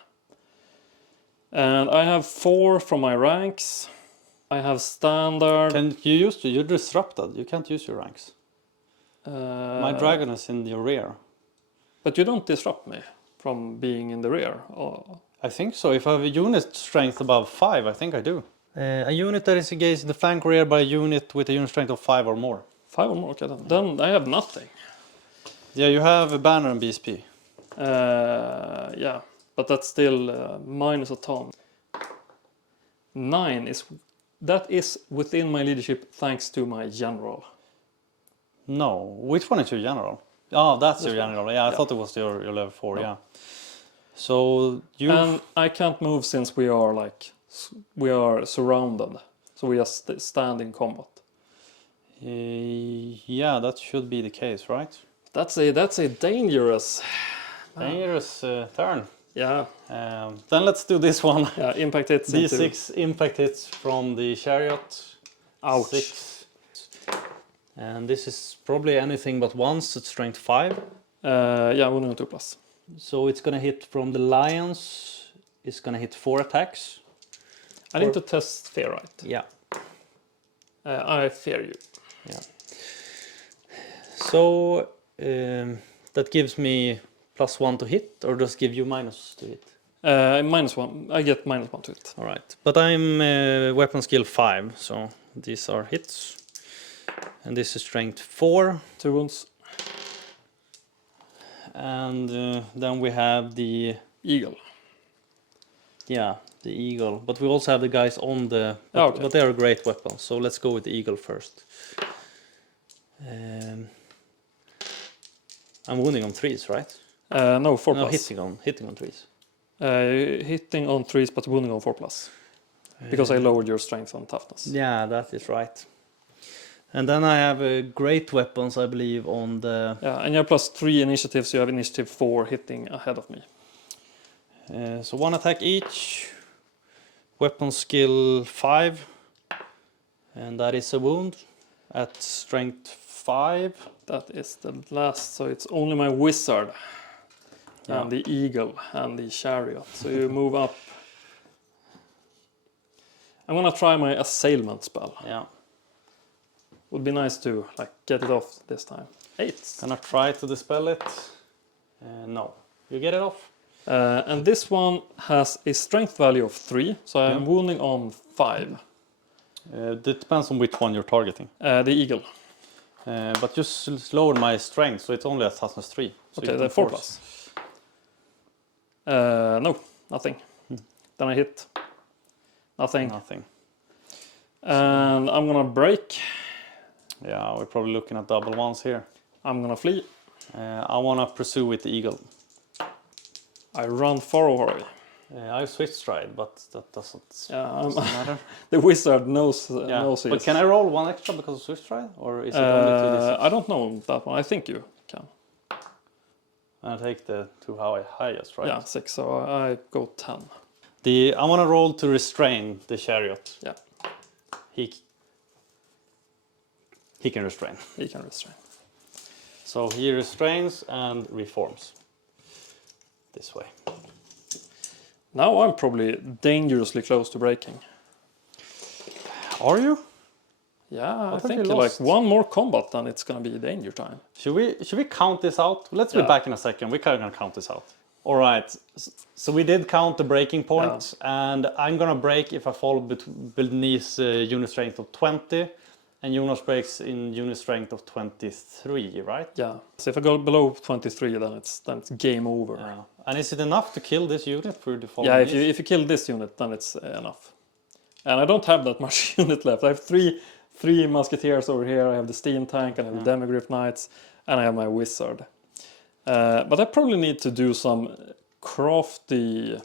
And I have 4 from my ranks. I have standard. Can you use you're disrupted. You can't use your ranks. My dragon is in your rear. But you don't disrupt me from being in the rear. Oh. I think so. If I have a unit strength above 5, I think I do. A unit that is engaged in the flank rear by a unit with a unit strength of 5 or more. 5 or more, okay. Then I have nothing. Yeah, you have a banner and BSP. Yeah, but that's still minus a ton. 9 is within my leadership thanks to my general. No, which one is your general? Oh, that's your general. Yeah, I thought it was your level 4. No. Yeah. So you. And I can't move since we are surrounded, so we just stand in combat. Yeah, that should be the case, right? That's a dangerous turn. Yeah. Then let's do this one. Yeah, impact hits. D6 impact hits from the chariot. Ouch. 6. And this is probably anything but once. It's strength 5. Yeah, wounding on 2+. So it's gonna hit from the lions. It's gonna hit 4 attacks. I need to test fear, right? Yeah. I fear you. Yeah. So that gives me +1 to hit, or does give you minus to hit? -1. I get -1 to it. All right. But I'm weapon skill 5, so these are hits. And this is strength 4. 2 wounds. And then we have the Eagle. Yeah, the eagle. But we also have the guys on the... But they are great weapons, so let's go with the eagle first. I'm wounding on 3s, right? No, 4+. No, hitting on 3s. Hitting on 3s, but wounding on 4+. Because I lowered your strength on toughness. Yeah, that is right. And then I have great weapons, I believe, on the... Yeah, and you have +3 initiative, so you have initiative 4 hitting ahead of me. So 1 attack each. Weapon skill 5. And that is a wound at strength 5. That is the last, so it's only my wizard. Yeah. And the eagle and the chariot. So you move up. I'm gonna try my assailment spell. Yeah. Would be nice to get it off this time. 8. Gonna try to dispel it. No. You get it off? And this one has a strength value of 3, so I'm wounding on 5. It depends on which one you're targeting. The eagle. But just lower my strength, so it's only a toughness 3. So Okay, the 4+. No, nothing. Then I hit. Nothing. Nothing. And I'm gonna break. Yeah, we're probably looking at double ones here. I'm gonna flee. I wanna pursue with the eagle. I run forward. I've switched stride, but that doesn't matter. The wizard knows. knows but can I roll 1 extra because of switch stride, or is it only 2d6? I don't know that one. I think you can. I take the 2 highest, right? Yeah, 6. So I go 10. I want to roll to restrain the chariot. Yeah. He can restrain. He can restrain. So he restrains and reforms. This way. Now I'm probably dangerously close to breaking. Are you? Yeah, I think one more combat and it's gonna be danger time. Should we count this out? Let's be back in a second. We're kind of gonna count this out. All right. So we did count the breaking point, and I'm gonna break if I fall beneath unit strength of 20, And Jonas breaks in unit strength of 23, right? Yeah. So if I go below 23, then it's game over. Yeah. And is it enough to kill this unit for the following? Yeah, if you kill this unit, then it's enough. And I don't have that much unit left. I have three musketeers over here. I have the steam tank, and I have the demigryph knights, and I have my wizard. But I probably need to do some crafty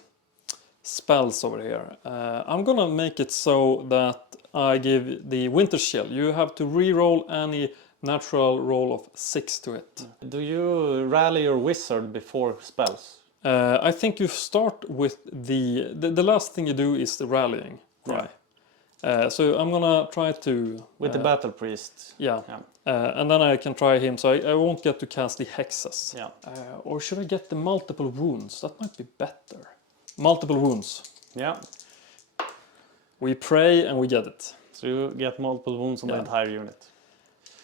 spells over here. I'm gonna make it so that I give the winter chill. You have to re-roll any natural roll of 6 to it. Do you rally your wizard before spells? I think you start with the last thing you do is the rallying cry. So I'm gonna try to With the battle priest. yeah. And then I can try him, so I won't get to cast the hexes. Yeah. Or should I get the multiple wounds? That might be better. Multiple wounds. Yeah. We pray and we get it. So you get multiple wounds on the entire unit.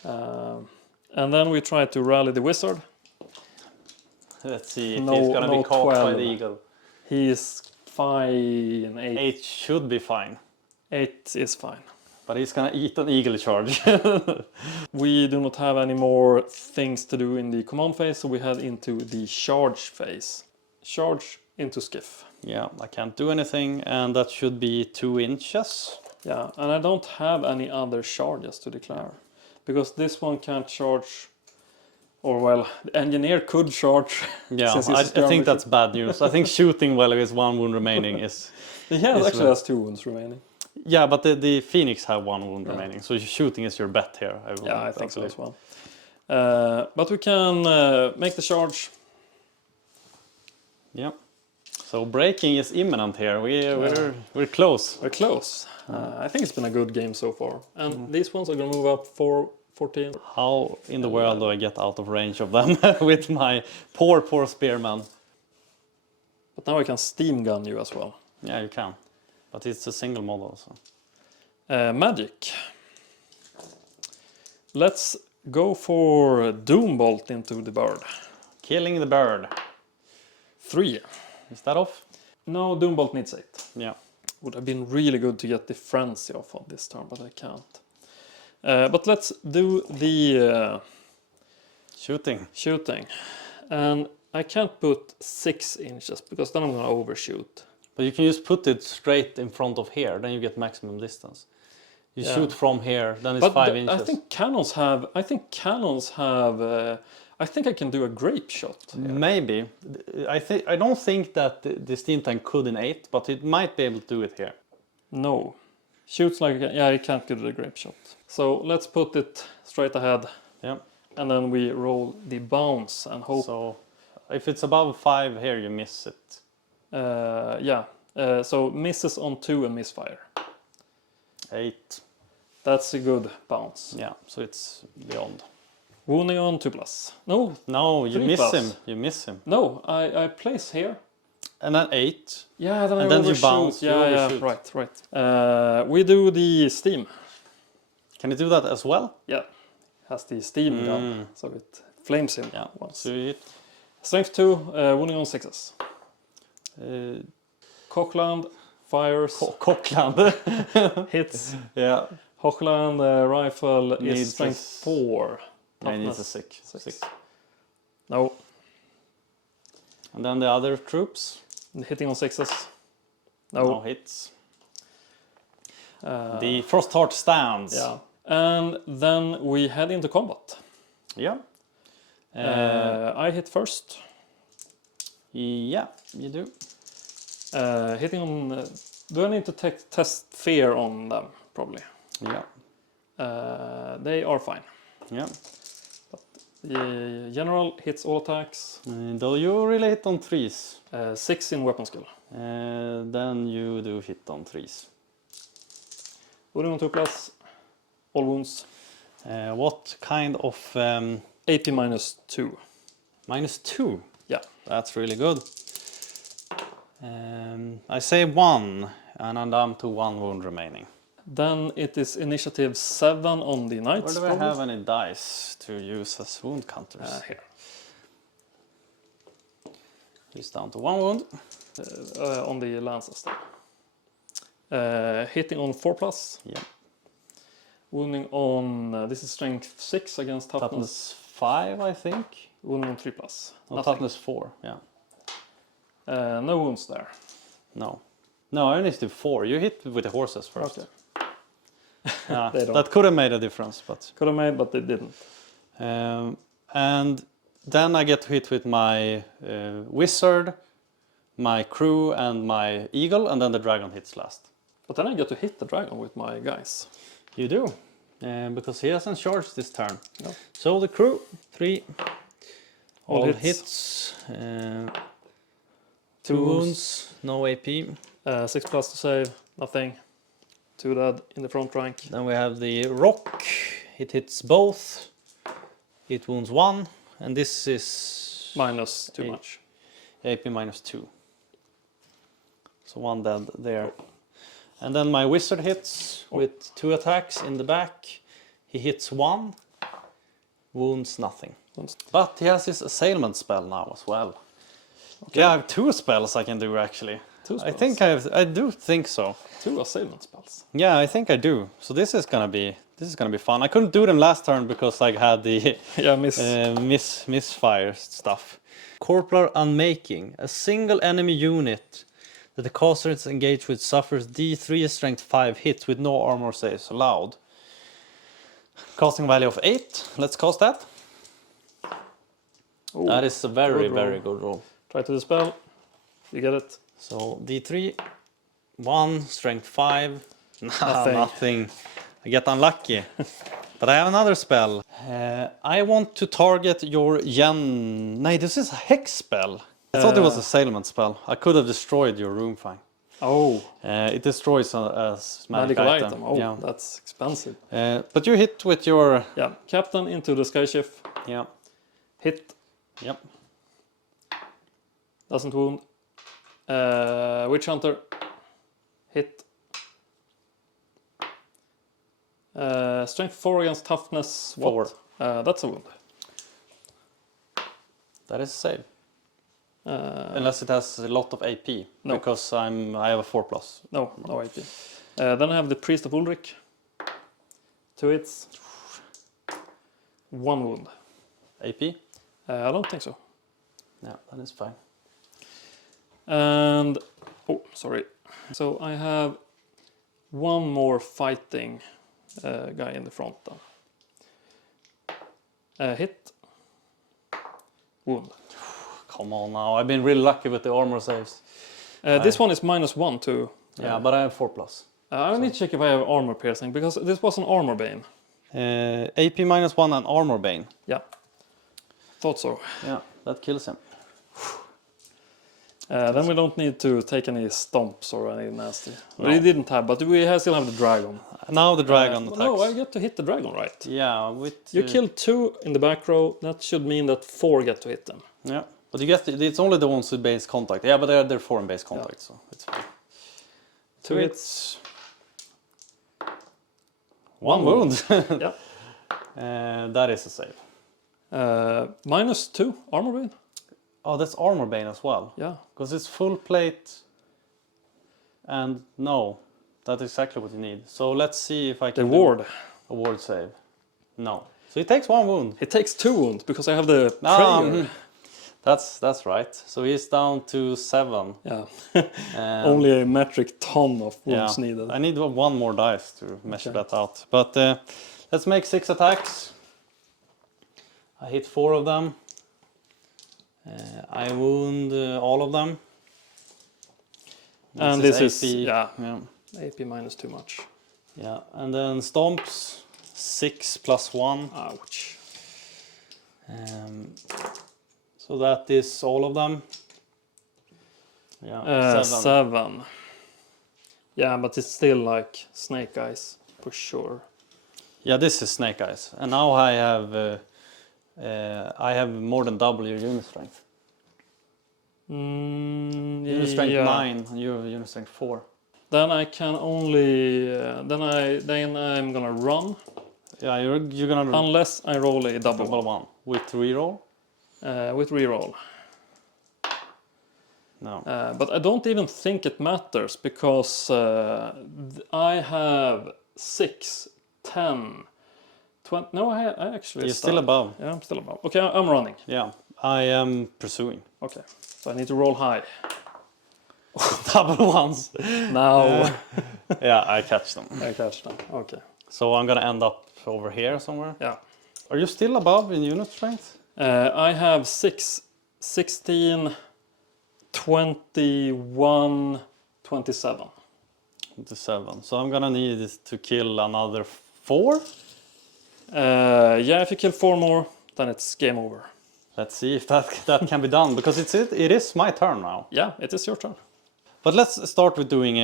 And then we try to rally the wizard. Let's see if he's gonna be caught by 12. the eagle. He is fine. 8. 8 should be fine. 8 is fine. But he's gonna eat an eagle charge. We do not have any more things to do in the command phase, so we head into the charge phase. Charge into skiff. Yeah, I can't do anything, and that should be 2 inches. Yeah, and I don't have any other charges to declare. Because this one can't charge, or well, the engineer could charge. Yeah, since I he's a think that's bad news. I think shooting well with 1 wound remaining is... Yeah, is actually has 2 wounds remaining. Yeah, but the Phoenix have 1 wound remaining, so shooting is your bet here. I think so as well. But we can make the charge. Yeah. So breaking is imminent here. We're close. We're close. I think it's been a good game so far. And these ones are going to move up 14. How in the world do I get out of range of them with my poor spearman? But now I can steam gun you as well. Yeah, you can. But it's a single model, so... Magic. Let's go for Doombolt into the bird. Killing the bird. 3. Is that off? No, Doombolt needs 8. Yeah. Would have been really good to get the frenzy off on this turn, but I can't. But let's do the shooting. And I can't put 6 inches because then I'm going to overshoot. But you can just put it straight in front of here, then you get maximum distance. You shoot from here, then it's 5 inches. I think cannons have. I think I can do a grape shot. Here. Maybe. I don't think that the steam tank could in 8, but it might be able to do it here. No, shoots like I can't do the grape shot. So let's put it straight ahead. Yeah. And then we roll the bounce and hope. So if it's above 5 here, you miss it. So misses on 2 and misfire. 8. That's a good bounce. Yeah, so it's beyond. Wounding on 2+. No, you 3+. miss him. You miss him. No, I place here. And then 8. Yeah, then and I then overshoot. you bounce. Yeah, overshoot. right. We do the steam. Can you do that as well? Yeah, has the steam gun, so it flames him once. So you hit. Strength 2, wounding on 6s. Cockland fires. Cockland. Hits. Yeah. Hochland rifle Needs is strength 4. Yeah, needs a Toughness 6. No. And then the other troops. Hitting on 6s. No hits. The Frost Heart stands. Yeah. And then we head into combat. Yeah. I hit first. Yeah, you do. Hitting on... do I need to test fear on them? Probably. Yeah. They are fine. Yeah. The general hits all attacks. Do you really hit on 3s? 6 in weapon skill. Then you do hit on 3s. Wounding on 2+. All wounds. What kind of... AP -2. -2? Yeah. That's really good. I say 1, and I'm down to 1 wound remaining. Then it is initiative 7 on the knights. Where do I have any dice to use as wound counters? Here. He's down to 1 wound. On the lances there. Hitting on 4+. Yeah. Wounding on this is strength 6 against toughness. Toughness 5, I think. Wounding on 3+. No, Nothing. toughness 4, yeah. No wounds there. No. No, I only do 4. You hit with the horses first. Okay. Yeah, They don't. that could have made a difference, but... Could have made, but they didn't. And then I get to hit with my wizard, my crew, and my eagle, and then the dragon hits last. But then I get to hit the dragon with my guys. You do, because he hasn't charged this turn. No. So the crew, 3. All All hits. hits. 2 Two wounds, no AP. 6+ to save, nothing. 2 dead in the front rank. Then we have the rock. It hits both. It wounds 1, and this is Minus too Eight. much. AP minus 2. So 1 dead there. And then my wizard hits with 2 attacks in the back. He hits 1, wounds nothing. But he has his assailment spell now as well. Okay. Yeah, I have 2 spells I can do actually. 2 spells. I do think so. 2 assailant spells. Yeah, I think I do. So this is gonna be fun. I couldn't do them last turn because I had the Yeah, miss. misfire stuff. Corporal Unmaking. A single enemy unit that the caster is engaged with suffers D3 strength 5 hits with no armor saves allowed. Casting value of 8. Let's cast that. Ooh, That is a very, good roll. very good roll. Try to dispel. You get it. So D3, 1, strength 5. Nothing. Nothing. I get unlucky. But I have another spell. I want to target your Yen. No, this is a hex spell. I thought it was a assailment spell. I could have destroyed your room fine. Oh, It destroys a magic medical item. item. Oh, Yeah. that's expensive. But you hit with your. Yeah, captain into the sky shift. Yeah. Hit. Yep. Doesn't wound. Witch hunter. Hit. Strength 4 against toughness. What? 4. That's a wound. That is a save. Unless it has a lot of AP. No. Because I have a 4+. No AP. Then I have the priest of Ulrich. 2 hits. 1 wound. AP? I don't think so. Yeah, that is fine. And oh, sorry. So I have 1 more fighting guy in the front then. Hit. Wound. Come on now, I've been really lucky with the armor saves. This one is -1 too. Yeah, but I have 4+. I need to check if I have armor piercing because this was an armor bane. AP -1 and armor bane. Yeah. Thought so. Yeah, that kills him. Then we don't need to take any stomps or any nasty. No. We didn't have, but we still have the dragon. Now the dragon attacks. No, I get to hit the dragon, right? Yeah, with You killed 2 in the back row. That should mean that 4 get to hit them. Yeah, but you get it's only the ones with base contact. Yeah, but they're foreign base contact, so it's fine. 2 hits. 1 wound. Yeah. That is a save. -2 armor bane. Oh, that's armor bane as well. Yeah. Because it's full plate. And no, that's exactly what you need. So let's see if I The can ward. do a ward save. No. So he takes 1 wound. It takes 2 wounds because I have the Ah, prayer. that's right. So he's down to 7. Yeah. Only Only a metric ton of wounds yeah. needed. I need 1 more dice to measure Okay. that out. But let's make 6 attacks. I hit 4 of them. I wound all of them. And this is AP. yeah, Yeah. AP minus too much. Yeah. And then stomps 6 + 1. Ouch. So that is all of them. Yeah. 7. Yeah, but it's still like snake eyes for sure. Yeah, this is snake eyes. And now I have more than double your unit strength. Unit strength yeah. 9 and your unit strength 4. Then I can only then I'm gonna run Yeah, you're gonna unless I roll a double double 1 with reroll. with reroll. No. But I don't even think it matters because I have 6 10. 20. No, I actually. You're still above. Yeah, I'm still above. Okay, I'm running. Yeah, I am pursuing. Okay, so I need to roll high. Double ones. Now Yeah, I catch them. I catch them. Okay. So I'm gonna end up over here somewhere. Yeah. Are you still above in unit strength? I have 16, 21, 27. 27. So I'm gonna need to kill another 4. Yeah, if you kill 4 more, then it's game over. Let's see if that can be done, because it is my turn now. Yeah, it is your turn. But let's start with doing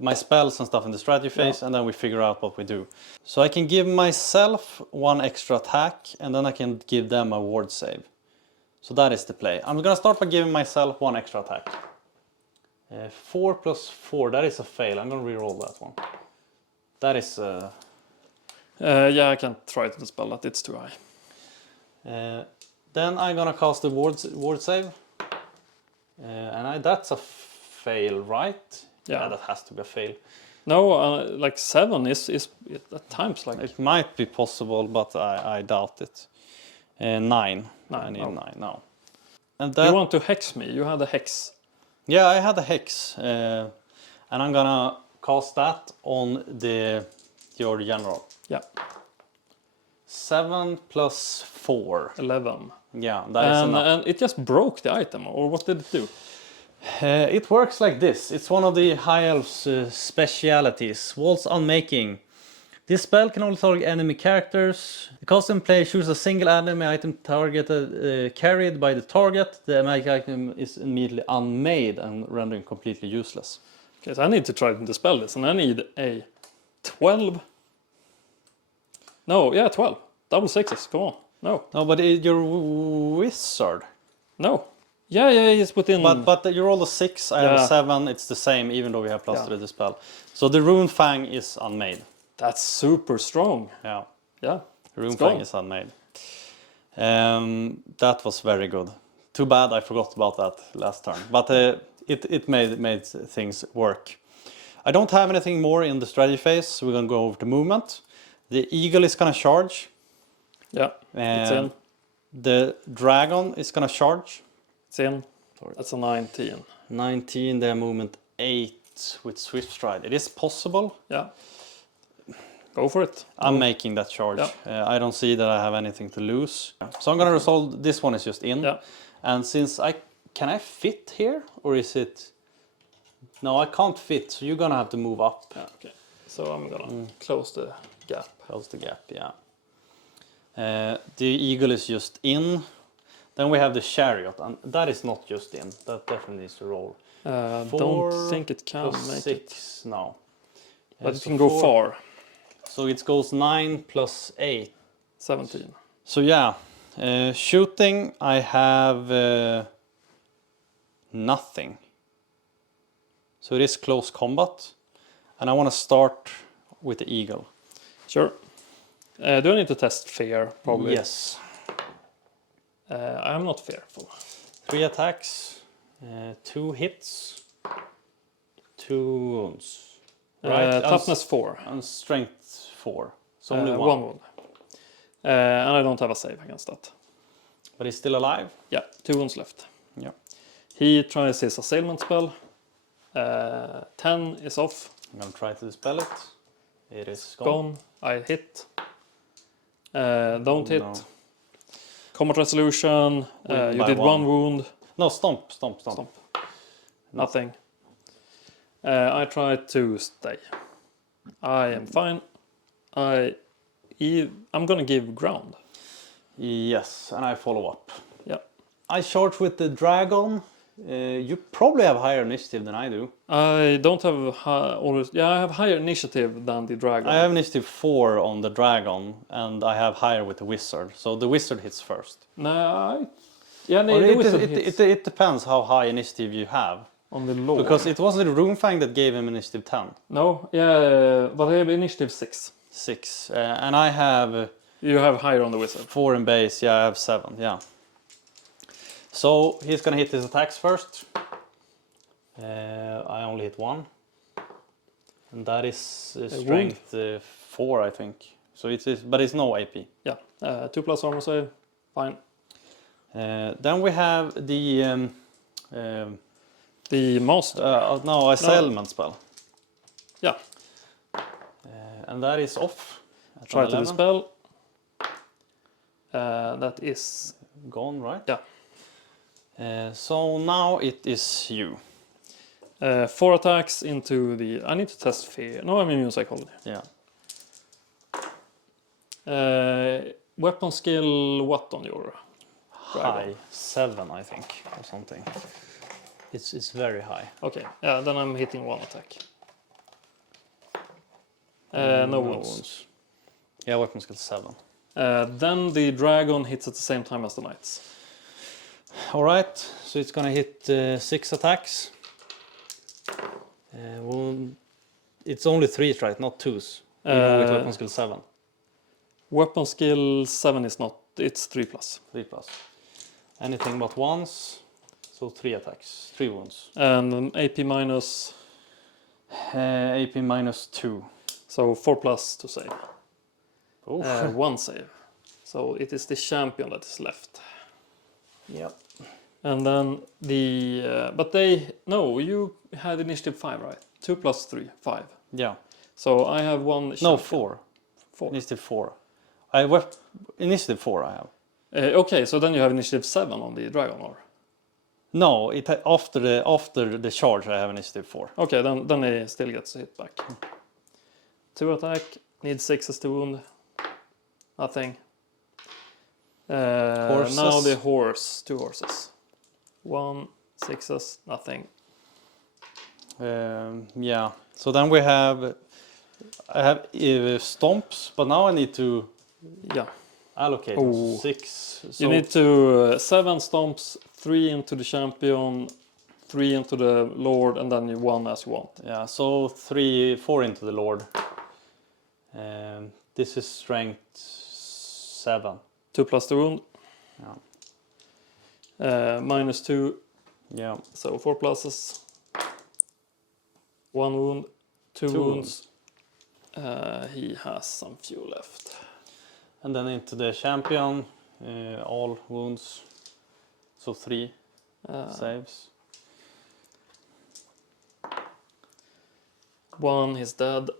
my spells and stuff in the strategy phase, and then we figure out what we do. So I can give myself 1 extra attack, and then I can give them a ward save. So that is the play. I'm gonna start by giving myself 1 extra attack. 4 plus 4, that is a fail. I'm gonna reroll that one. That is... Yeah, I can't try to dispel that, it's too high. Then I'm gonna cast the ward save. And that's a fail, right? Yeah, that has to be a fail. No, like 7 is at times like... It might be possible, but I doubt it. 9. I need 9 now. And You want to hex me, you had a hex. Yeah, I had a hex. And I'm gonna cast that on your general. Yeah. 7 plus 4. 11. Yeah, that is enough. And it just broke the item, or what did it do? It works like this. It's one of the High Elves' specialities. Waltz Unmaking. This spell can only target enemy characters. The custom player chooses a single enemy item targeted carried by the target. The magic item is immediately unmade and rendering completely useless. Okay, so I need to try to dispel this, and I need a 12. No, yeah, 12. Double sixes, come on. No. No, but you're wizard. No. Yeah, it's within... But you roll a 6, I have a 7, it's the same, even though we have plus 3 to spell. So the Rune Fang is unmade. That's super strong. Yeah. Yeah. Rune Fang is unmade. That was very good. Too bad I forgot about that last turn. But it made things work. I don't have anything more in the strategy phase, so we're going to go over to movement. The eagle is going to charge. Yeah, it's in. The dragon is going to charge. It's in. That's a 19. 19, their movement 8 with swift stride. It is possible. Yeah. Go for it. I'm making that charge. Yeah. I don't see that I have anything to lose. So I'm going to resolve. This one is just in. Yeah. And since can I fit here? Or is it... No, I can't fit. So you're going to have to move up. Yeah, okay. So I'm going to close the gap. Close the gap, yeah. The eagle is just in. Then we have the chariot, and that is not just in. That definitely needs to roll. 4 don't think it can plus make 6, it. no. But it so can go 4. far. So it goes 9 plus 8. 17. So yeah, shooting I have nothing. So it is close combat. And I want to start with the eagle. Sure. Do I need to test fear? Probably. Yes. I'm not fearful. 3 attacks, 2 hits, 2 wounds. Right? Toughness 4. And strength 4. So only 1. 1 wound. And I don't have a save against that. But he's still alive? Yeah, 2 wounds left. Yeah. He tries his assailment spell. 10 is off. I'm gonna try to dispel it. It is Gone. I hit. Don't hit. No. Combat resolution. You by did 1 wound. No, stomp. Nothing. I tried to stay. I am fine. I'm gonna give ground. Yes, and I follow up. Yeah. I charge with the dragon. You probably have higher initiative than I do. I don't have I have higher initiative than the dragon. I have initiative 4 on the dragon, and I have higher with the wizard. So the wizard hits first. No, it depends how high initiative you have. On the law. Because it wasn't the Runefang that gave him initiative 10. No, yeah, but I have initiative 6. 6. And I have... You have higher on the wizard. 4 in base, yeah, I have 7, yeah. So he's gonna hit his attacks first. I only hit 1. And that is strength 4, I think. So but it's no AP. Yeah, 2+ armor save, fine. Then we have the master. no, assignment spell. Yeah. And that is off. Try to dispel. That is gone, right? Yeah. So now it is you. 4 attacks into the... I need to test fear. No, I'm immune psychology. Yeah. Weapon skill, what on your dragon? High 7, I think, or something. It's very high. Okay, yeah, then I'm hitting 1 attack. No wounds. Yeah, weapon skill 7. Then the dragon hits at the same time as the knights. Alright, so it's gonna hit 6 attacks. It's only 3s, right? Not 2s. Even with weapon skill 7. Weapon skill 7 is not, it's 3+. 3+. Anything but 1s, so 3 attacks, 3 wounds. And an AP minus, AP minus 2. so 4+ to save. Oh. 1 save. So it is the champion that is left. Yep. And then the, but they, no, you had initiative 5, right? 2 + 3, 5. Yeah. So I have 1 No, champion. 4. 4. Initiative 4. Initiative 4 I have. Okay, so then you have initiative 7 on the dragon, or? No, after the charge I have initiative 4. Okay, then he still gets hit back. 2 attack, needs 6s to wound. Nothing. Horses. Now the horse, 2 horses. 1, 6s, nothing. Yeah. So then I have stomps, but now I need to Yeah. allocate Oh. 6. So You need to 7 stomps, 3 into the champion, 3 into the lord, and then you 1 as you want. yeah, so 4 into the lord. This is strength 7. 2+ to wound. Yeah. -2, Yeah. so 4 pluses. 1 wound, 2 wounds. He has some fuel left. And then into the champion, all wounds. So 3 saves. 1 is dead.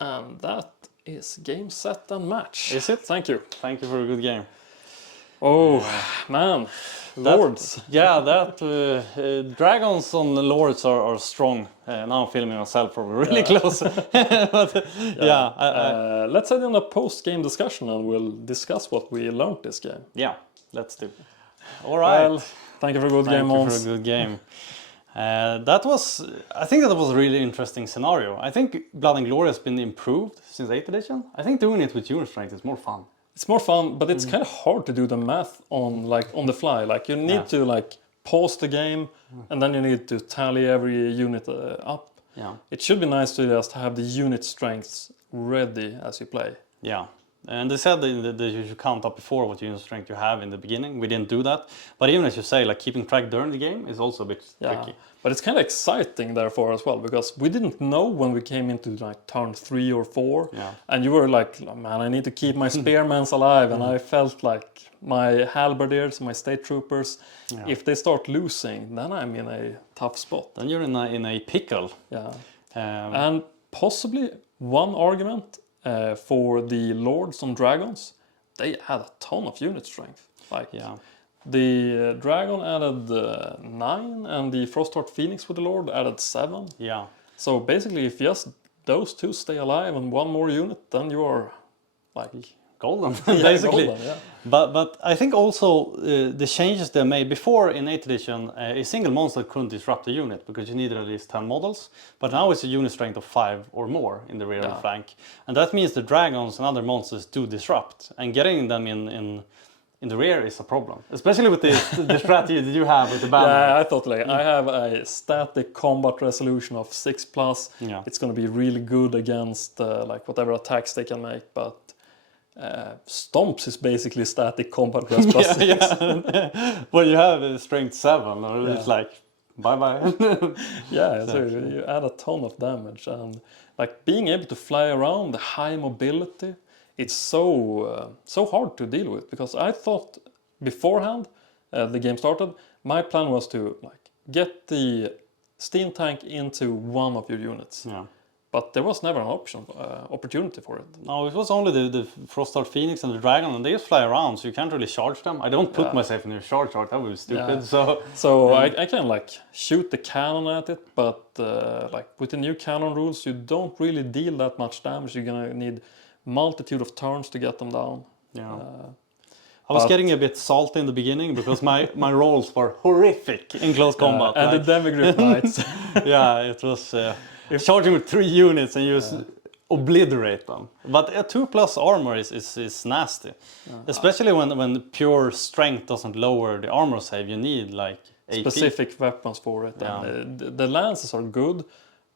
And that is game, set, and match. Is it? Thank you. Thank you for a good game. Oh, man. Lords. Yeah, dragons on the lords are strong. Now I'm filming myself probably really close. But Let's head on a post-game discussion and we'll discuss what we learned this game. yeah, let's do. All right. Well, thank you for a good game, Thank you Måns. for a good game. I think that was a really interesting scenario. I think Blood and Glory has been improved since 8th edition. I think doing it with unit strength is more fun. It's more fun, but it's kind of hard to do the math on the fly. Like you need to pause the game, and then you need to tally every unit up. Yeah. It should be nice to just have the unit strengths ready as you play. Yeah. And they said that you should count up before what unit strength you have in the beginning. We didn't do that. But even as you say, keeping track during the game is also a bit tricky. But it's kind of exciting therefore as well, because we didn't know when we came into turn 3 or 4. Yeah. And you were like, oh, man, I need to keep my spearmans alive. And I felt like my halberdiers, my state troopers, if they start losing, then I'm in a tough spot. Then you're in a pickle. Yeah. And possibly one argument for the lords on dragons, they had a ton of unit strength. The dragon added 9, and the Frostheart Phoenix with the lord added 7. Yeah. So basically, if just those 2 stay alive and 1 more unit, then you are golden, basically. Golden, yeah. But I think also the changes they made before in 8th edition, a single monster couldn't disrupt the unit because you needed at least 10 models. But now it's a unit strength of 5 or more in the rear and flank. And that means the dragons and other monsters do disrupt. And getting them in the rear is a problem. Especially with the strategy that you have with the banner. Yeah, I thought I have a static combat resolution of 6+. Yeah. It's going to be really good against whatever attacks they can make, but Stomps is basically static combat res plus 6. Well, you have a strength 7, or it's bye bye. Yeah, so you add a ton of damage, and like being able to fly around, the high mobility, it's so hard to deal with, because I thought beforehand the game started, my plan was to like get the steam tank into one of your units. Yeah. But there was never an opportunity for it. No, it was only the Frostart Phoenix and the Dragon, and they just fly around, so you can't really charge them. I don't put myself in a charge, that would be stupid. Yeah. So I can like shoot the cannon at it, but like with the new cannon rules, you don't really deal that much damage. You're gonna need multitude of turns to get them down. Yeah. I was getting a bit salty in the beginning because my rolls were horrific in close combat. And the Demigrip Knights. Yeah, it was charging with 3 units and you just obliterate them. But a 2+ armor is nasty. Especially when pure strength doesn't lower the armor save. You need like AP. Specific weapons for it. Yeah. And the lances are good,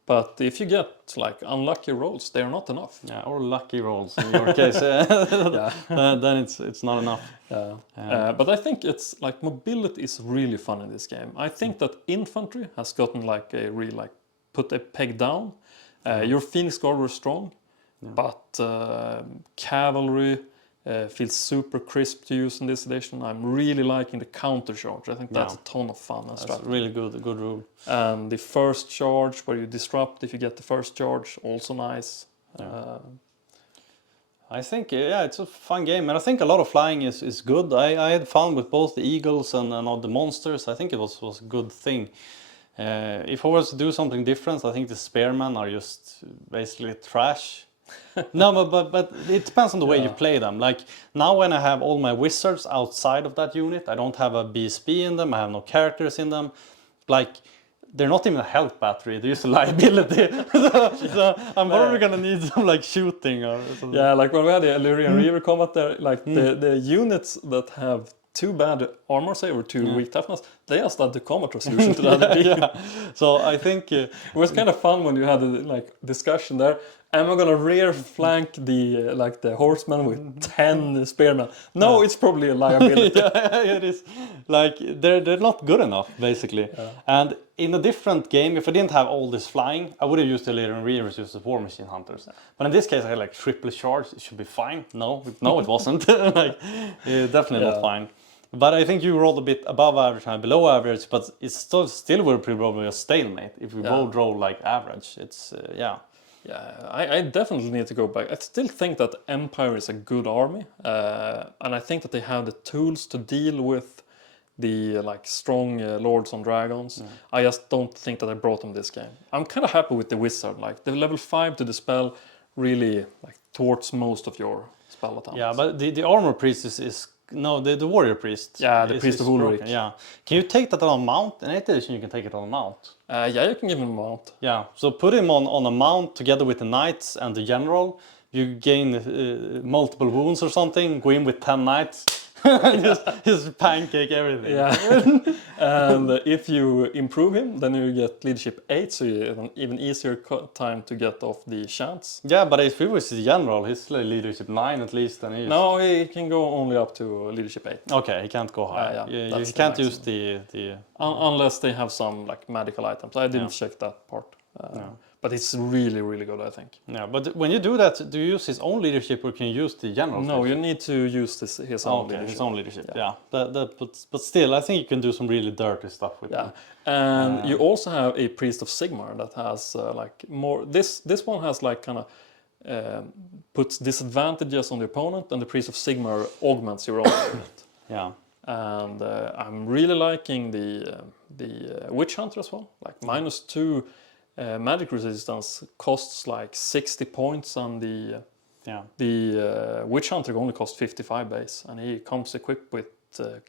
but if you get like unlucky rolls, they're not enough. Yeah, or lucky rolls in your case. Then it's not enough. Yeah. But I think it's like mobility is really fun in this game. I think that infantry has gotten like a real like put a peg down. Your Phoenix Guard were strong, but cavalry feels super crisp to use in this edition. I'm really liking the counter charge. I think that's a ton of fun and That's strategy. really good rule. And the first charge, where you disrupt if you get the first charge, also nice. I think it's a fun game, and I think a lot of flying is good. I had fun with both the eagles and all the monsters. I think it was a good thing. If I was to do something different, I think the spearmen are just basically trash. No, but it depends on the way you play them. Like now when I have all my wizards outside of that unit, I don't have a BSB in them, I have no characters in them. Like they're not even a health battery, they're just a liability. so I'm probably gonna need some like shooting or something. Yeah, like when we had the Illyrian Reaver combat there, like the units that have too bad armor save or too weak toughness, they just had the combat resolution to that. So I think it was kind of fun when you had a like discussion there. Am I gonna rear flank the like the horsemen with 10 spearmen? No, it's probably a liability. It is. Like they're not good enough basically. And in a different game, if I didn't have all this flying, I would have used the Illyrian Reavers used as war machine hunters. But in this case, I had like triple charge. It should be fine. No, it wasn't. Like definitely not fine. But I think you rolled a bit above average and below average, but it's still would be probably a stalemate if we both roll like average. It's I definitely need to go back. I still think that Empire is a good army, and I think that they have the tools to deal with the like strong lords on dragons. I just don't think that I brought them this game. I'm kind of happy with the wizard. Like the level 5 to the spell really like thwarts most of your spell attempts. Yeah, but the armor priest is no, the warrior priest. Yeah, the priest of Ulrich. Broken. Yeah, can you take that on a mount? In 8th edition, you can take it on a mount. Yeah, you can give him a mount. Yeah, so put him on a mount together with the knights and the general. You gain multiple wounds or something. Go in with 10 knights. just pancake everything. Yeah, and if you improve him, then you get leadership 8, so you have an even easier time to get off the chants. Yeah, but if he was the general, he's like leadership 9 at least. And no, he can go only up to leadership 8. Okay, he can't go higher. You can't use the unless they have some like magical items. I didn't check that part. But it's really, really good, I think. Yeah, but when you do that, do you use his own leadership or can you use the general? No, you need to use his own leadership. His own leadership, yeah. But still, I think you can do some really dirty stuff with him. And you also have a Priest of Sigmar that has like more... This one has like kind of puts disadvantages on the opponent, and the Priest of Sigmar augments your own opponent. Yeah. And I'm really liking the Witch Hunter as well. Like -2... magic resistance costs like 60 points, and the Witch Hunter only costs 55 base, and he comes equipped with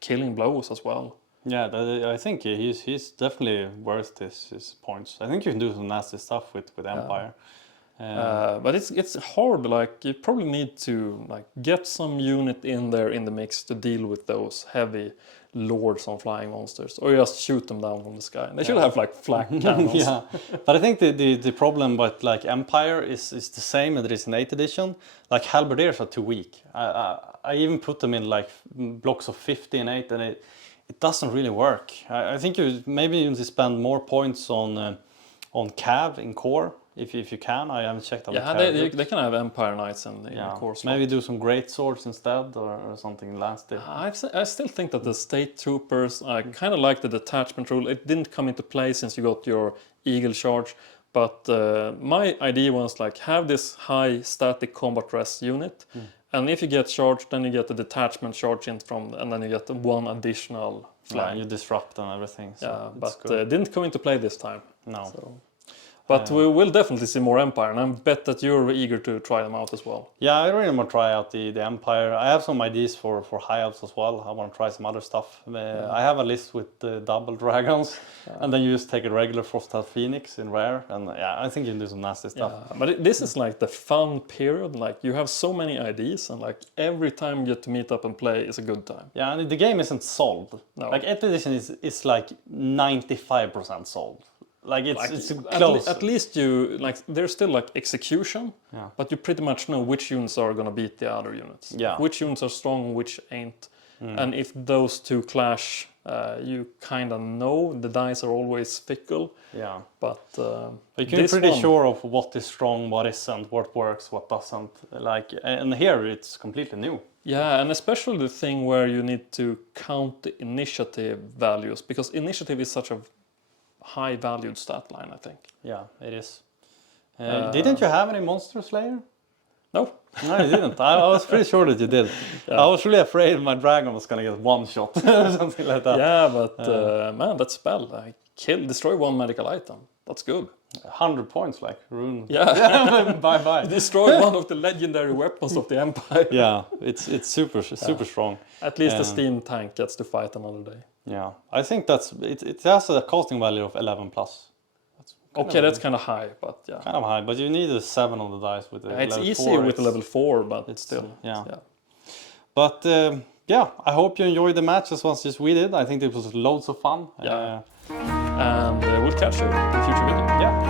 killing blows as well. Yeah, I think he's definitely worth his points. I think you can do some nasty stuff with Empire. But it's hard. Like you probably need to like get some unit in there in the mix to deal with those heavy lords on flying monsters, or just shoot them down from the sky. They should have like flak cannons. Yeah, but I think the problem with like Empire is the same as it is in 8th edition. Like halberdiers are too weak. I even put them in like blocks of 50 and 8, and it it doesn't really work. I think maybe you need to spend more points on cav in core if you can. I haven't checked out. Yeah, they can have Empire Knights in the core slot. Maybe do some great swords instead or something lasting. I still think that the State Troopers, I kind of like the detachment rule. It didn't come into play since you got your Eagle charge, but my idea was like have this high static combat res unit, and if you get charged, then you get the detachment charge in from, and then you get one additional flank. Yeah, you disrupt and everything. So yeah, but it didn't come into play this time. No. So. But we will definitely see more Empire, and I bet that you're eager to try them out as well. Yeah, I really want to try out the Empire. I have some ideas for High Elves as well. I want to try some other stuff. I have a list with double dragons, and then you just take a regular Frosted Phoenix in rare, and I think you can do some nasty stuff. Yeah, but this is like the fun period. Like you have so many ideas, and like every time you get to meet up and play is a good time. Yeah, and the game isn't solved. No. Like 8th edition is like 95% solved. Like it's close. At least you like there's still like execution, but you pretty much know which units are gonna beat the other units. Yeah. Which units are strong, which ain't, and if those two clash, you kind of know. The dice are always fickle. Yeah. But you can be pretty sure of what is strong, what isn't, what works, what doesn't. Like, and here it's completely new. Yeah, and especially the thing where you need to count the initiative values, because initiative is such a high valued stat line, I think. Yeah, it is. Didn't you have any Monster Slayer? No. No, you didn't. I was pretty sure that you did. I was really afraid my dragon was gonna get one shot or something like that. Yeah, but man, that spell, destroy one medical item. That's good. 100 points, like rune. Yeah. Bye. Destroy one of the legendary weapons of the Empire. Yeah, it's super strong. At least the steam tank gets to fight another day. Yeah, I think it has a casting value of 11 plus. That's kind of high, but yeah. Kind of high, but you need a 7 on the dice with a level 4. It's easier with a level 4, but it's still. Yeah. But I hope you enjoyed the match as much as we did. I think it was loads of fun. Yeah. And we'll catch you in a future video. Yeah.